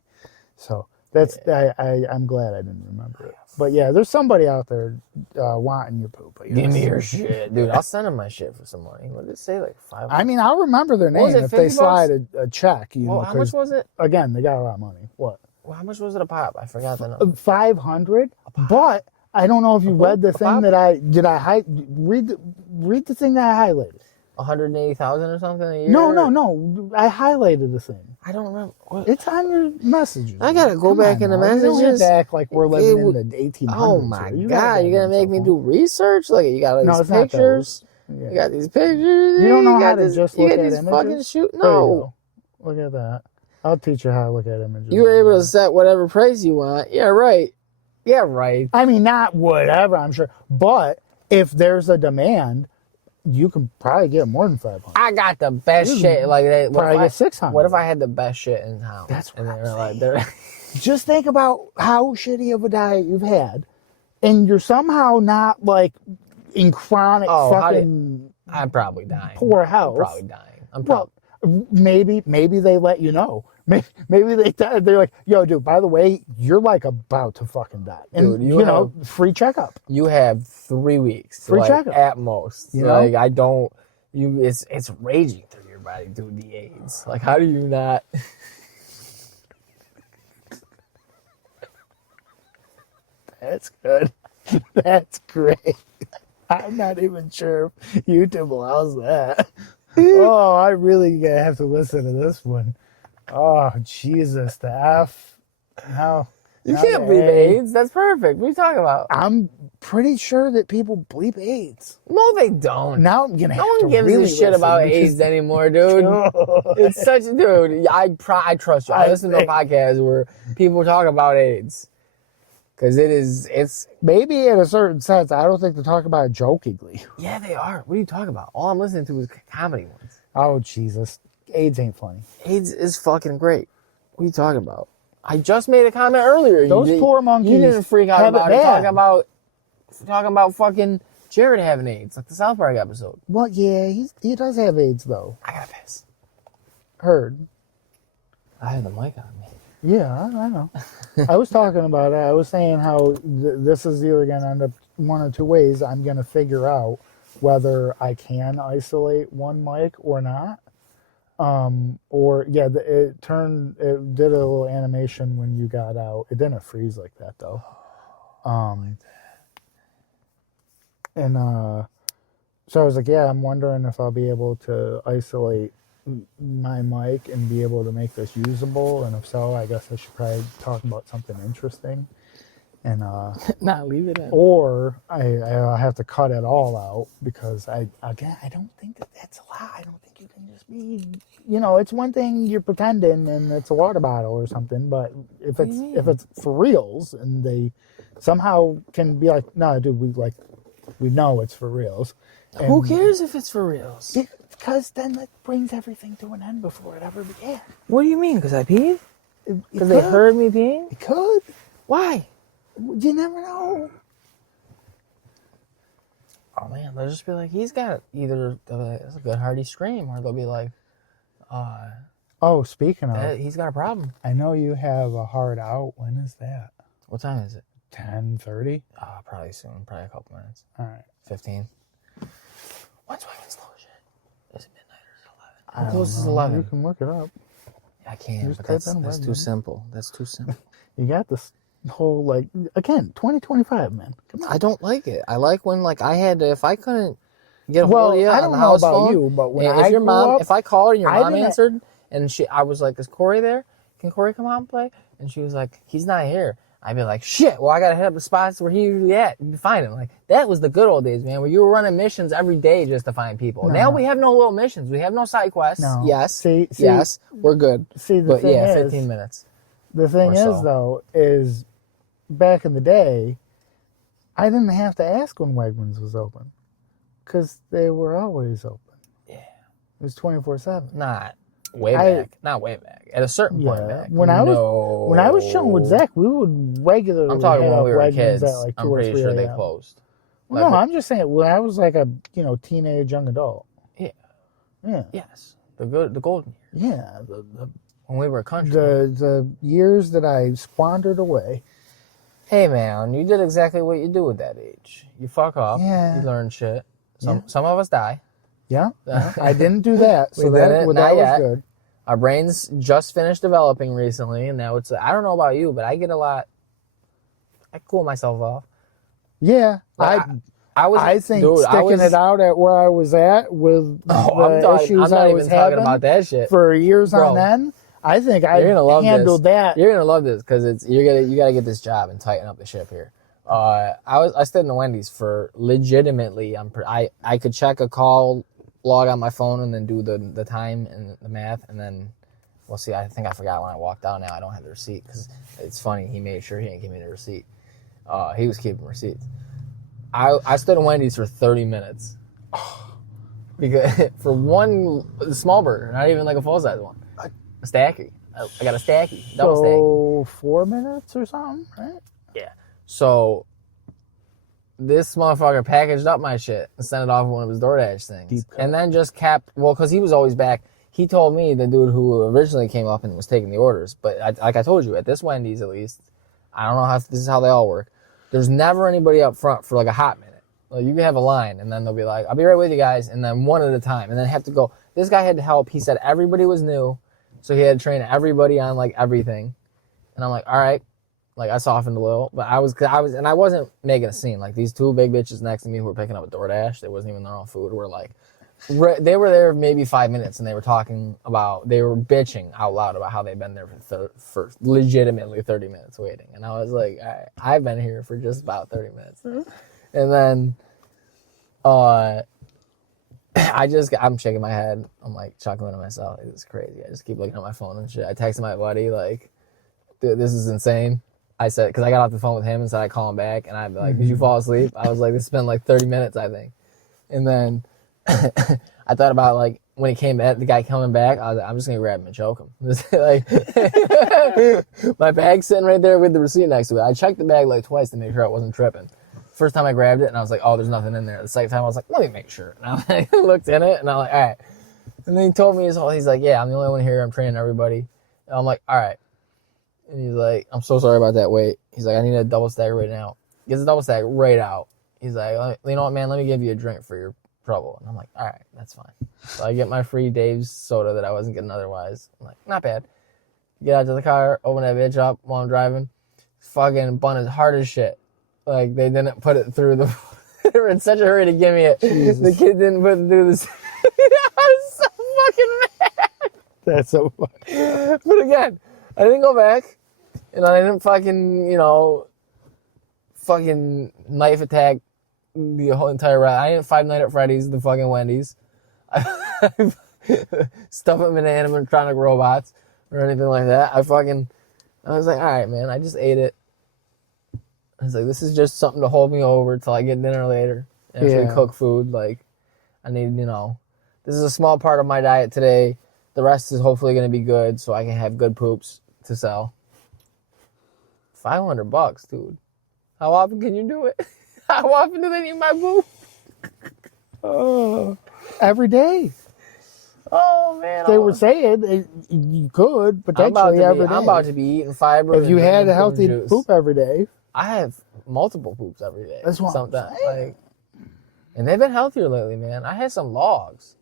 So that's, I'm glad I didn't remember it. But yeah, there's somebody out there wanting your poop. I guess. Give me your shit. Dude, I'll send them my shit for some money. What did it say? Like 5? I mean, I'll remember their What was name it, if they 50 slide a check. You Well, know, how much 'cause, was it? again, they got a lot of money. What? Well, how much was it a pop? I forgot the number. 500. But I don't know if you read the A thing pop? that read the thing that I highlighted. 180,000 or something a year? No. I highlighted the thing. I don't remember. What? It's on your messages. I gotta go Come back on in the now. You don't have messages. to act like we're living It in the 1800s. Oh my here. god, you're gonna make me do research? Like, you got all No, these it's not pictures. Yeah. You got these pictures. You don't know got how to just you look got at these images? fucking shoot. There you No. go. Look at that. I'll teach you how to look at images. You were able to set whatever price you want. Yeah, right. Yeah, right. I mean, not whatever, I'm sure. But if there's a demand, you can probably get more than 500. I got the best shit. Like, Probably get 600. What if I had the best shit in town? That's what and I'm they're like, saying. Just think about how shitty of a diet you've had, and you're somehow not like in chronic fucking I'm probably dying. poor health. I'm probably dying. Well, maybe they let you know. Maybe they're like, yo, dude, by the way, you're like about to fucking die. And Dude, you know, free checkup. You have 3 weeks. Free like, checkup. at most. You Like, know? I don't. It's raging through your body, dude. The AIDS. Like, how do you not? That's good. That's great. I'm not even sure if YouTube allows that. Oh, I really gonna have to listen to this one. Oh, Jesus, the F. No. You not can't the bleep A. AIDS. That's perfect. What are you talking about? I'm pretty sure that people bleep AIDS. No, they don't. Now I'm gonna have No to one gives really a shit listen about because- AIDS anymore, dude. It's such a dude. I trust you. I listen to a podcast where people talk about AIDS because it's. Maybe in a certain sense, I don't think they talk about it jokingly. Yeah, they are. What are you talking about? All I'm listening to is comedy ones. Oh, Jesus. AIDS ain't funny. AIDS is fucking great. What are you talking about? I just made a comment earlier. Those poor monkeys You didn't freak out have it about it. bad. Talking about fucking Jared having AIDS, like the South Park episode. Well, yeah, he does have AIDS, though. I gotta piss. Heard. I have the mic on me. Yeah, I know. I was talking about it. I was saying how this is either going to end up one or two ways. I'm going to figure out whether I can isolate one mic or not. Or yeah, it did a little animation when you got out. It didn't freeze like that though. So I was like, yeah, I'm wondering if I'll be able to isolate my mic and be able to make this usable. And if so, I guess I should probably talk about something interesting. And Not leave it in. or I have to cut it all out because I don't think that's allowed. I don't think you can just be, it's one thing you're pretending and it's a water bottle or something, but if it's for reals and they somehow can be like, no, dude, we know it's for reals. And Who cares if it's for reals? because then that brings everything to an end before it ever began. What do you mean? Because I peed? Because Because they heard me peeing? It could. Why? You never know. Oh man, they'll just be like, he's got either it's a good hearty scream, or they'll be like, Oh, speaking of, he's got a problem. I know you have a hard out. When is that? What time is it? 10:30? Probably soon. Probably a couple minutes. All right. 15. When's Wagon's close yet? Is it midnight or is it 11? How close is 11? You can look it up. I can't, Just but type that's in too simple. That's too simple. You got this whole, like, again, 2025, man. Come on. I don't like it. I like when, like, I had to, if I couldn't get a hold Well, of you I on don't the know house about phone, you, but when if I your grew mom, up, if I called and your I mom didn't- answered, and I was like, is Corey there? Can Corey come out and play? And she was like, he's not here. I'd be like, shit, well, I gotta hit up the spots where he usually at and find him. Like, that was the good old days, man, where you were running missions every day just to find people. No. Now we have no little missions. We have no side quests. No. Yes. See, yes. We're good. See, the But thing yeah, is, 15 minutes. The thing or is, so. though, is back in the day, I didn't have to ask when Wegmans was open. Because they were always open. Yeah. It was 24/7. Not way back. At a certain point back. When I was chilling with Zach, we would regularly I'm talking hit when up we were Wegmans kids. at like 2 I'm or pretty 3 sure they a.m. closed. Well, no, I'm just saying when I was like a teenage young adult. Yeah. Yes. The golden years. Yeah. When we were a country. The years that I squandered away. Hey man, you did exactly what you do at that age. You fuck up. Yeah. You learn shit. Some of us die. Yeah. I didn't do that. So We that didn't, was not yet. good. Our brains just finished developing recently, and now it's. I don't know about you, but I get a lot. I cool myself off. Yeah. Like, I think sticking it out at where I was at with the issues I was having about that shit for years Bro, on end, I think I handled that. You're gonna love this because you gotta get this job and tighten up the ship here. I stayed in the Wendy's for legitimately. I could check a call log on my phone and then do the time and the math, and then we'll see. I think I forgot when I walked out. Now I don't have the receipt because it's funny. He made sure he didn't give me the receipt. He was keeping receipts. I stood in Wendy's for 30 minutes because for one small burger, not even like a full size one, a stacky. I got a stacky, double stacky. 4 minutes or something, right? Yeah. So this motherfucker packaged up my shit and sent it off with one of his DoorDash things. And then just kept, because he was always back. He told me, the dude who originally came up and was taking the orders, but like I told you, at this Wendy's at least, I don't know how this is how they all work. There's never anybody up front for like a hot minute. Like, you can have a line and then they'll be like, I'll be right with you guys, and then one at a time, and then have to go. This guy had to help. He said everybody was new, so he had to train everybody on like everything. And I'm like, all right. Like, I softened a little, but I wasn't making a scene. Like, these two big bitches next to me who were picking up a DoorDash, they wasn't even their own food, were like, they were there maybe 5 minutes, and they were bitching out loud about how they'd been there for legitimately 30 minutes waiting. And I was like, all right, I've been here for just about 30 minutes. And then, I'm shaking my head. I'm like chuckling to myself. It's crazy. I just keep looking at my phone and shit. I texted my buddy, like, dude, this is insane. I said, because I got off the phone with him and said I'd call him back, and I'd be like, did you fall asleep? I was like, this has been like 30 minutes, I think. And then I thought about, like, when he came back, the guy coming back, I was like, I'm just going to grab him and choke him. Like, my bag's sitting right there with the receipt next to it. I checked the bag like twice to make sure I wasn't tripping. First time I grabbed it, and I was like, oh, there's nothing in there. The second time, I was like, let me make sure. And I looked in it, and I'm like, all right. And then he told me he's like, yeah, I'm the only one here. I'm training everybody. And I'm like, all right. And he's like, I'm so sorry about that wait. He's like, I need a double stack right now. Gets a double stack right out. He's like, you know what, man, let me give you a drink for your trouble. And I'm like, all right, that's fine. So I get my free Dave's soda that I wasn't getting otherwise. I'm like, not bad. Get out to the car, open that bitch up while I'm driving. Fucking bun is hard as shit. Like, they didn't put it through the... They were in such a hurry to give me it. Jesus. The kid didn't put it through the... I was so fucking mad. That's so funny. But again, I didn't go back. And I didn't fucking knife attack the whole entire ride. I didn't Five Nights at Freddy's, the fucking Wendy's. Stuff them in animatronic robots or anything like that. I was like, all right, man, I just ate it. I was like, this is just something to hold me over till I get dinner later. Actually cook food. Like, I need, this is a small part of my diet today. The rest is hopefully going to be good so I can have good poops to sell. $500, dude. How often can you do it? How often do they need my poop? Oh, every day. Oh man, They were saying you could I'm about potentially every day. I'm about to be eating fiber. If and you had drinking a healthy juice. poop every day. I have multiple poops every day. That's what sometimes, I'm saying. and they've been healthier lately, man. I had some logs.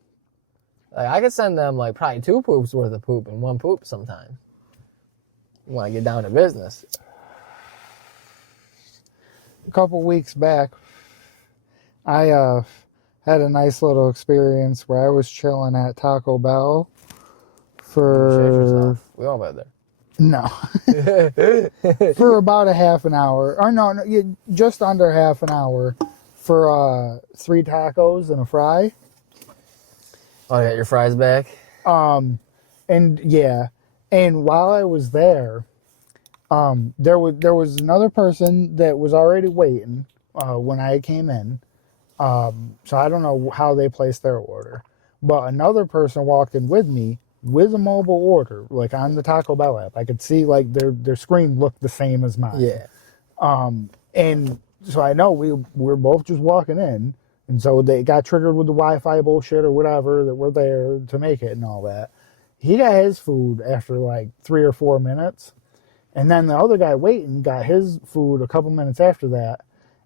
Like I could send them like probably 2 poops worth of poop and 1 poop sometimes. When I get down to business. A couple weeks back, I had a nice little experience where I was chilling at Taco Bell for We all been there. no for about a half an hour, or no, just under half an hour for 3 tacos and a fry. Oh, you got your fries back? And yeah, and while I was there, there was another person that was already waiting when I came in. So I don't know how they placed their order, but another person walked in with me with a mobile order, like on the Taco Bell app. I could see like their screen looked the same as mine. Yeah. And so I know we were both just walking in, and so they got triggered with the Wi-Fi bullshit or whatever that we're there to make it and all that. He got his food after like 3 or 4 minutes, and then the other guy waiting got his food a couple minutes after that,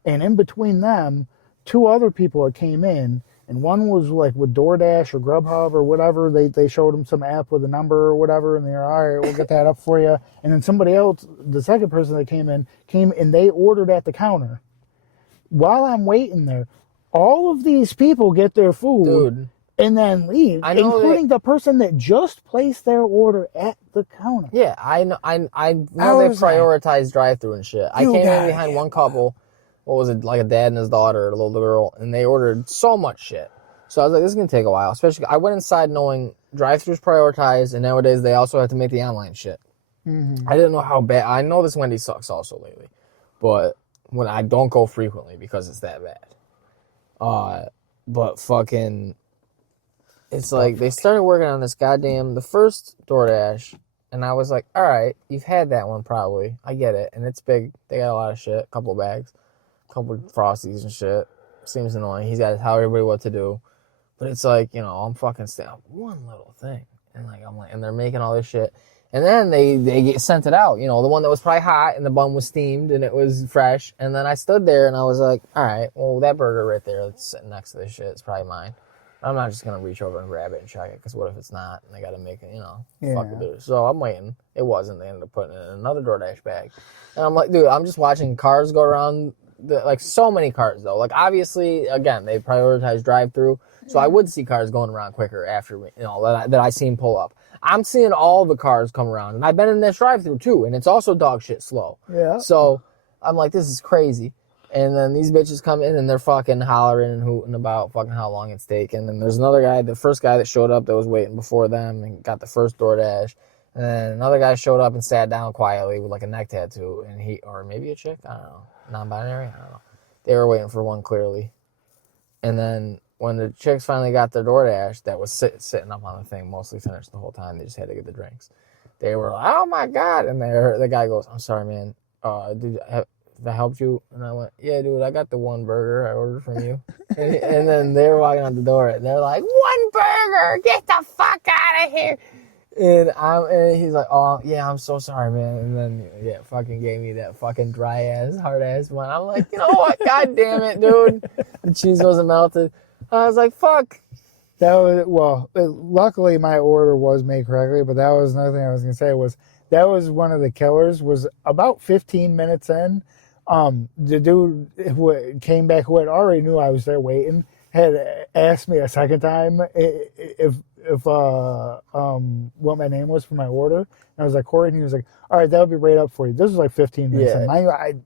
and in between them, 2 other people that came in, and one was like with DoorDash or Grubhub or whatever. They showed him some app with a number or whatever, and they're all right, we'll get that up for you. And then somebody else, the second person that came and they ordered at the counter. While I'm waiting there, all of these people get their food. Dude. And then leave, including the person that just placed their order at the counter. Yeah, I know they prioritize drive-through and shit. I came in behind one couple. What was it, like a dad and his daughter, a little girl, and they ordered so much shit. So I was like, this is going to take a while. Especially, I went inside knowing drive-throughs prioritized, and nowadays they also have to make the online shit. Mm-hmm. I didn't know how bad. I know this Wendy's sucks also lately, but when I don't go frequently because it's that bad. But fucking, it's like they started working on this the first DoorDash, and I was like, all right, you've had that one probably. I get it, and it's big. They got a lot of shit, a couple of bags. Couple of Frosties and shit. Seems annoying. He's got to tell everybody what to do. But it's like, I'm fucking staying on one little thing. And and they're making all this shit. And then they get sent it out. The one that was probably hot and the bun was steamed and it was fresh. And then I stood there and I was like, all right, well, that burger right there that's sitting next to this shit is probably mine. I'm not just going to reach over and grab it and check it, because what if it's not? And they got to make it, fuck with it. So I'm waiting. It wasn't. They ended up putting it in another DoorDash bag. And I'm like, dude, I'm just watching cars go around. So many cars, though. Like, obviously, again, they prioritize drive-through. So I would see cars going around quicker after me, that I seen pull up. I'm seeing all the cars come around. And I've been in this drive-through, too. And it's also dog shit slow. Yeah. So I'm like, this is crazy. And then these bitches come in and they're fucking hollering and hooting about fucking how long it's taking. And there's another guy, the first guy that showed up that was waiting before them and got the first DoorDash. And then another guy showed up and sat down quietly with like a neck tattoo. And or maybe a chick, I don't know. Non-binary, I don't know. They were waiting for one clearly. And then when the chicks finally got their DoorDash that was sitting up on the thing, mostly finished the whole time, they just had to get the drinks. They were like, oh my God. And the guy goes, I'm sorry, man. Have I helped you? And I went, yeah, dude, I got the one burger I ordered from you. and then they were walking out the door and they're like, one burger, get the fuck out of here. And he's like, oh, yeah, I'm so sorry, man. And then, fucking gave me that fucking dry-ass, hard-ass one. I'm like, you know what? God damn it, dude. The cheese wasn't melted. I was like, fuck. Luckily my order was made correctly, but that was another thing I was going to say that was one of the killers. Was about 15 minutes in, the dude who came back, who had already knew I was there waiting, had asked me a second time if what my name was for my order. And I was like, Corey, and he was like, all right, that'll be right up for you. This was like 15 minutes. And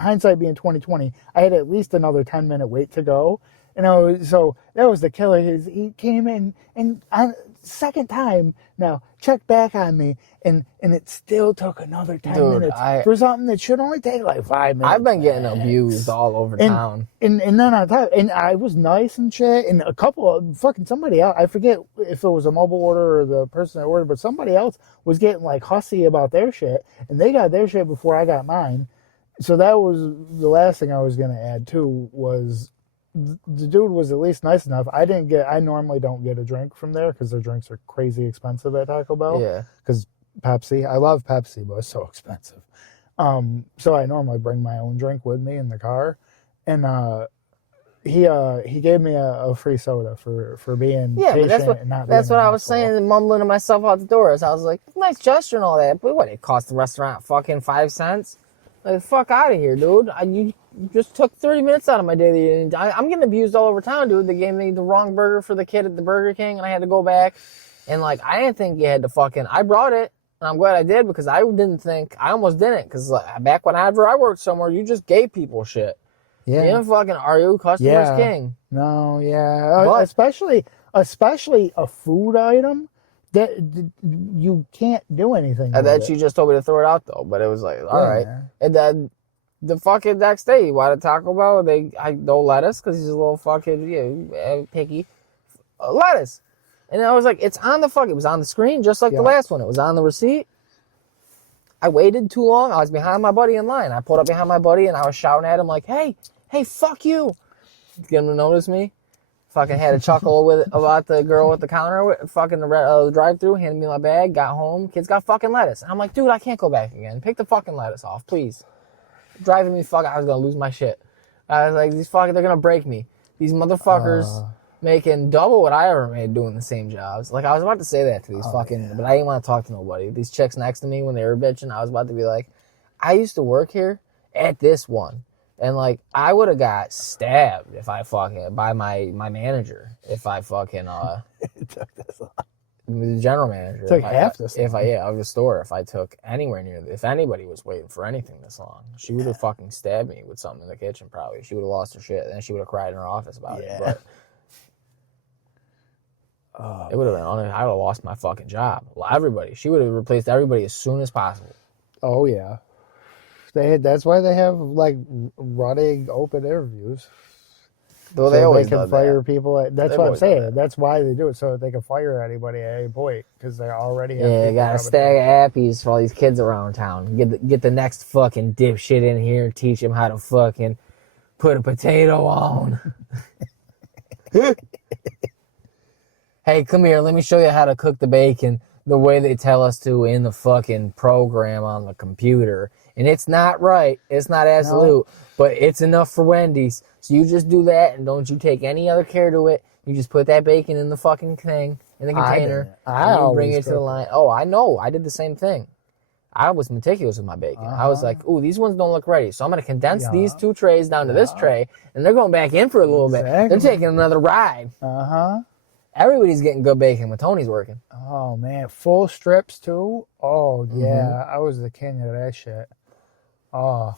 hindsight being 2020, I had at least another 10-minute wait to go. So that was the killer. He came in and on second time now checked back on me, and it still took another 10 minutes for something that should only take like 5 minutes. I've been getting abused all over town. And then on top, and I was nice and shit, and a couple of somebody else, I forget if it was a mobile order or the person that ordered, but somebody else was getting like hussy about their shit, and they got their shit before I got mine. So that was the last thing I was going to add too, was the dude was at least nice enough. I normally don't get a drink from there because their drinks are crazy expensive at Taco Bell. Yeah. Because Pepsi, I love Pepsi, but it's so expensive. So I normally bring my own drink with me in the car, and he gave me a free soda for being patient and not. That's being what an I was asshole. saying, mumbling to myself out the doors. I was like, nice gesture and all that, but what? It cost the restaurant fucking 5 cents. Like, fuck out of here, dude. You just took 30 minutes out of my day. I'm getting abused all over town, dude. They gave me the wrong burger for the kid at the Burger King, and I had to go back. And, like, I didn't think you had to fucking... I brought it, and I'm glad I did, because I didn't think... I almost didn't, because back whenever I worked somewhere, you just gave people shit. Yeah. You didn't fucking argue. Customer's king. No, yeah. But, especially a food item that you can't do anything and then with she it. just told me to throw it out, though. But it was like, all right. And then the fucking next day, why did Taco Bell? No lettuce, because he's a little fucking picky. Lettuce. And I was like, it's on the it was on the screen, just like the last one. It was on the receipt. I waited too long. I was behind my buddy in line. I pulled up behind my buddy, and I was shouting at him like, hey, fuck you. Get him to notice me. Fucking had a chuckle about the girl at the counter, fucking the drive-thru, handed me my bag, got home. Kids got fucking lettuce. I'm like, dude, I can't go back again. Pick the fucking lettuce off, please. Driving me I was going to lose my shit. I was like, they're going to break me. These motherfuckers making double what I ever made doing the same jobs. Like, I was about to say that to these but I didn't want to talk to nobody. These chicks next to me, when they were bitching, I was about to be like, I used to work here at this one. And, like, I would have got stabbed if I fucking, by my manager, if I fucking, It took this long. the general manager. Took half this long. Of the store, if I took anywhere near, if anybody was waiting for anything this long, she would have fucking stabbed me with something in the kitchen, probably. She would have lost her shit, and then she would have cried in her office about it. But it would have been, I would have lost my fucking job. Well, everybody. She would have replaced everybody as soon as possible. Oh, yeah. That's why they have, like, running open interviews. Though so they can fire people. That's what I'm saying. That. That's why they do it, so that they can fire anybody at any point, because they already have they got a stack of appies for all these kids around town. Get the next fucking dipshit in here and teach him how to fucking put a potato on. Hey, come here. Let me show you how to cook the bacon the way they tell us to in the fucking program on the computer. And it's not right. It's not absolute. No. But it's enough for Wendy's. So you just do that, and don't you take any other care to it. You just put that bacon in the fucking thing, in the container, and you bring it to the line. Oh, I know. I did the same thing. I was meticulous with my bacon. I was like, ooh, these ones don't look ready. So I'm going to condense these 2 trays down to this tray, and they're going back in for a little bit. They're taking another ride. Everybody's getting good bacon when Tony's working. Oh, man. Full strips, too? Oh, yeah. I was the king of that shit. Oh.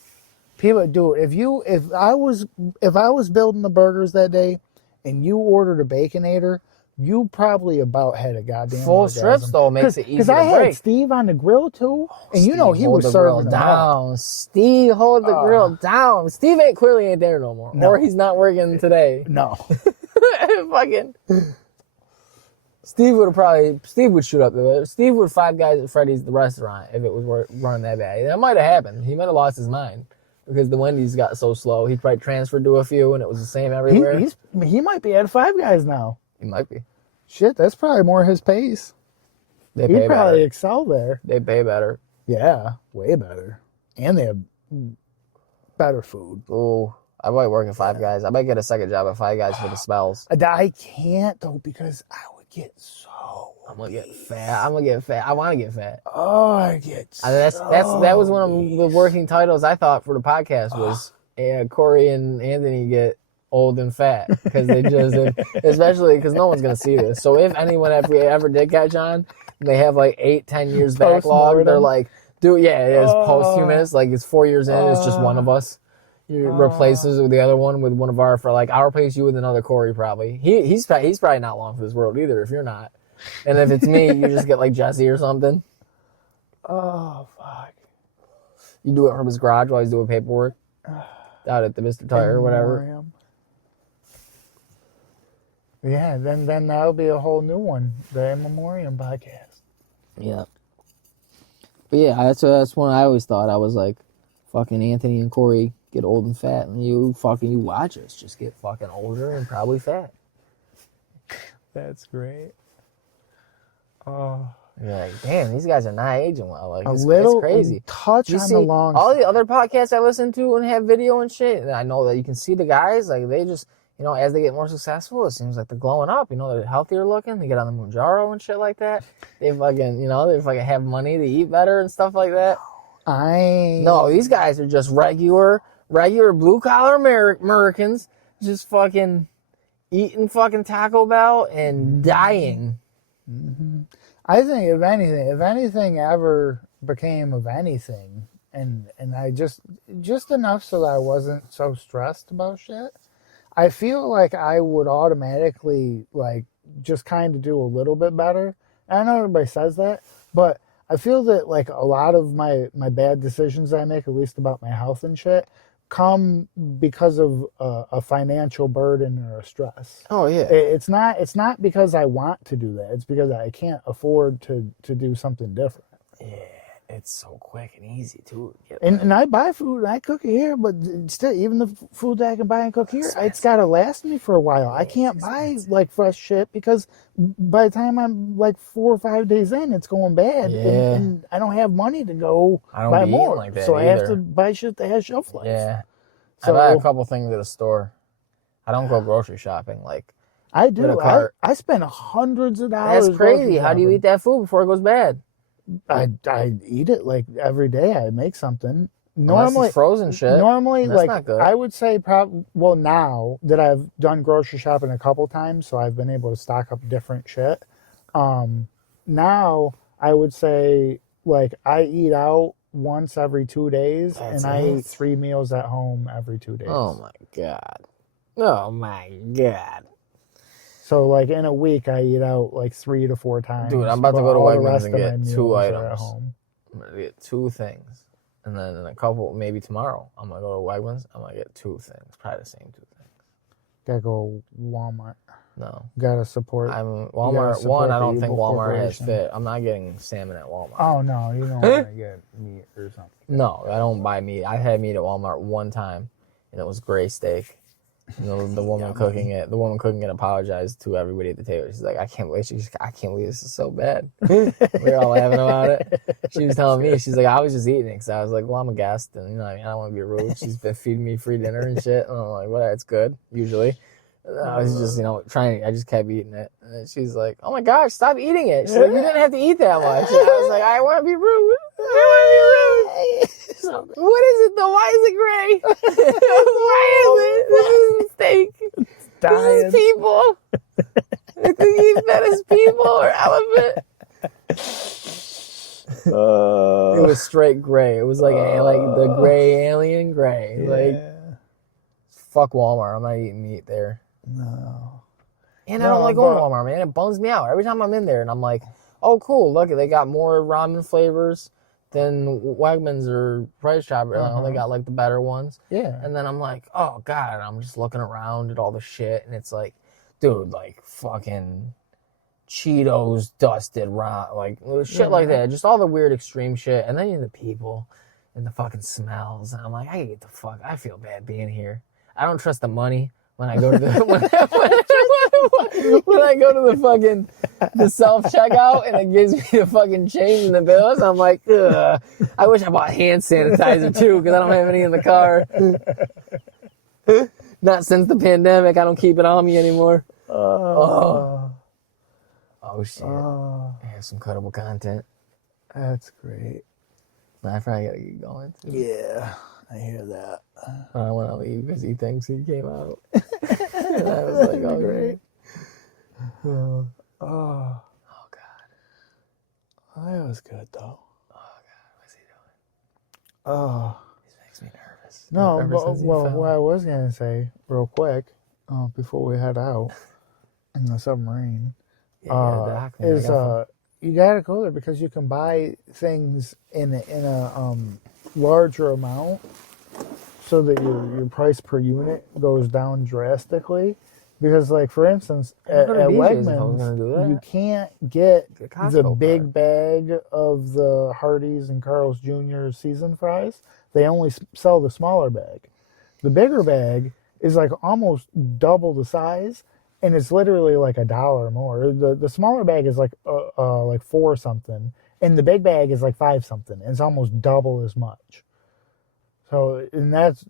People, dude, if I was building the burgers that day and you ordered a Baconator, you probably about had a goddamn full orgasm. Strips though makes it easy. Because I had Steve on the grill too, and you know he was serving them down. Steve hold the grill down. Steve clearly ain't there no more, or he's not working today. No, fucking. Steve would shoot up there. Steve would Five Guys at Freddy's the restaurant if it was running that bad. That might have happened. He might have lost his mind. Because the Wendy's got so slow. He probably transferred to a few and it was the same everywhere. He might be at Five Guys now. He might be. Shit, that's probably more his pace. He'd probably excel there. They pay better. Yeah, way better. And they have better food. Ooh, I might work at Five Guys. I might get a second job at Five Guys for the smells. I can't though because I would get so... I'm gonna get fat. I want to get fat. Oh, I get that was one of the working titles I thought for the podcast was Corey and Anthony get old and fat because they just especially because no one's gonna see this. So if anyone ever did catch on, they have like 8-10 years backlog. They're like, dude, yeah, it is posthumous. Like it's 4 years in. It's just one of us. You replaces with the other one with one of our I'll replace you with another Corey probably. He's probably not long for this world either. If you're not. And if it's me, you just get like Jesse or something. Oh, fuck. You do it from his garage while he's doing paperwork. Out at the Mr. Tire or whatever. Yeah, then that'll be a whole new one. The In Memoriam podcast. Yeah. But yeah, that's one I always thought. I was like, fucking Anthony and Corey get old and fat, and you watch us just get fucking older and probably fat. That's great. Oh. You're like, damn, these guys are not aging well. Like, it's crazy. Touch you on see, the long. All the other podcasts I listen to and have video and shit, and I know that you can see the guys, like, they just, as they get more successful, it seems like they're glowing up. They're healthier looking. They get on the Mounjaro and shit like that. They fucking, they fucking have money to eat better and stuff like that. No, these guys are just regular blue collar Americans, just fucking eating fucking Taco Bell and dying. Mm-hmm. I think if anything ever became of anything, and I just enough so that I wasn't so stressed about shit, I feel like I would automatically like just kind of do a little bit better. I know everybody says that, but I feel that like a lot of my bad decisions I make, at least about my health and shit, come because of a financial burden or a stress. Oh yeah. It's not because I want to do that. It's because I can't afford to do something different. Yeah, it's so quick and easy too. And I buy food and I cook it here, but still, even the food that I can buy and cook here, it's got to last me for a while. I can't buy like fresh shit because by the time I'm like 4 or 5 days in, it's going bad. Yeah. And I don't have money to go buy more. Like that so either. I have to buy shit that has shelf life. Yeah. So, I buy a couple things at a store. I don't go grocery shopping like I do. I spend hundreds of dollars. That's crazy. How do you eat that food before it goes bad? I eat it like every day. I make something. Normally it's frozen shit. Normally, that's like not good. I would say, now that I've done grocery shopping a couple times, so I've been able to stock up different shit. Now I would say like I eat out once every 2 days, and I eat 3 meals at home every 2 days. Oh my god. Oh my god. So, like, in a week, I eat out, like, 3 to 4 times. Dude, I'm about to go to Wegmans and get 2 at items. home. I'm going to get 2 things. And then in a couple, maybe tomorrow, I'm going to go to Wegmans. I'm going to get 2 things. Probably the same 2 things. Gotta go Walmart. No. Gotta support. Walmart. One, I don't think Walmart has fit. I'm not getting salmon at Walmart. Oh, no. You don't want to get meat or something. No, I don't buy meat. I had meat at Walmart one time, and it was gray steak. The woman cooking it apologized to everybody at the table. She's like, I can't believe this is so bad. We were all laughing about it. She was telling me, she's like, I was just eating it because I was like, well, I'm a guest, and I don't want to be rude. She's been feeding me free dinner and shit. And I'm like, well, it's good usually. And I was just trying. I just kept eating it, and then she's like, oh my gosh, stop eating it. She's like, you didn't have to eat that much. And I was like, I want to be rude. What is it though? Why is it gray? Why is it? This isn't steak. This is people. I think he's fed as people or elephant. It was straight gray. It was like the gray alien gray. Yeah. Like, fuck Walmart. I'm not eating meat there. No. And I don't like going to Walmart, man. It bums me out every time I'm in there, and I'm like, oh, cool. Look, they got more ramen flavors than Wegmans or Price Chopper. They got like the better ones. Yeah. And then I'm like, oh god, I'm just looking around at all the shit, and it's like, dude, like fucking Cheetos dusted raw, like shit like that. Just all the weird extreme shit. And then the people and the fucking smells. And I'm like, I get the fuck. I feel bad being here. I don't trust the money when I go to the when I go to the fucking the self checkout and it gives me the fucking change in the bills. I'm like, ugh. I wish I bought hand sanitizer too because I don't have any in the car. Not since the pandemic. I don't keep it on me anymore. Oh shit! I have some cuttable content. That's great. I probably gotta get going too. Yeah, I hear that. I want to leave because he thinks he came out. And I was like, oh great. Oh god. That was good though. Oh god, what's he doing? Oh. This makes me nervous. No, well, what I was gonna say real quick, before we head out in the submarine, is you gotta go there because you can buy things in a larger amount, so that your price per unit goes down drastically. Because, like, for instance, at Wegmans, you can't get the big bag of the Hardee's and Carl's Jr. seasoned fries. They only sell the smaller bag. The bigger bag is like almost double the size, and it's literally like $1 more. The smaller bag is like 4 something, and the big bag is like 5 something. It's almost double as much. So, and that's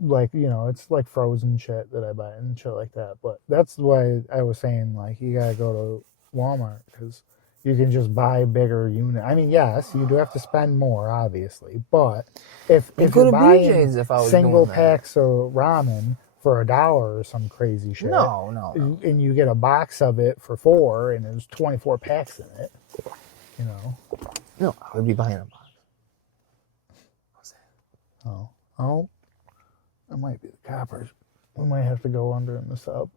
like, it's like frozen shit that I buy and shit like that. But that's why I was saying, like, you gotta go to Walmart, because you can just buy bigger unit. I mean, yes, you do have to spend more, obviously, but if go you're to buying BJ's if I was single doing that. packs of ramen for $1 or some crazy shit, No. and you get a box of it for 4, and there's 24 packs in it, No, I would be buying a box. Oh, that might be the coppers. We might have to go under in the sub.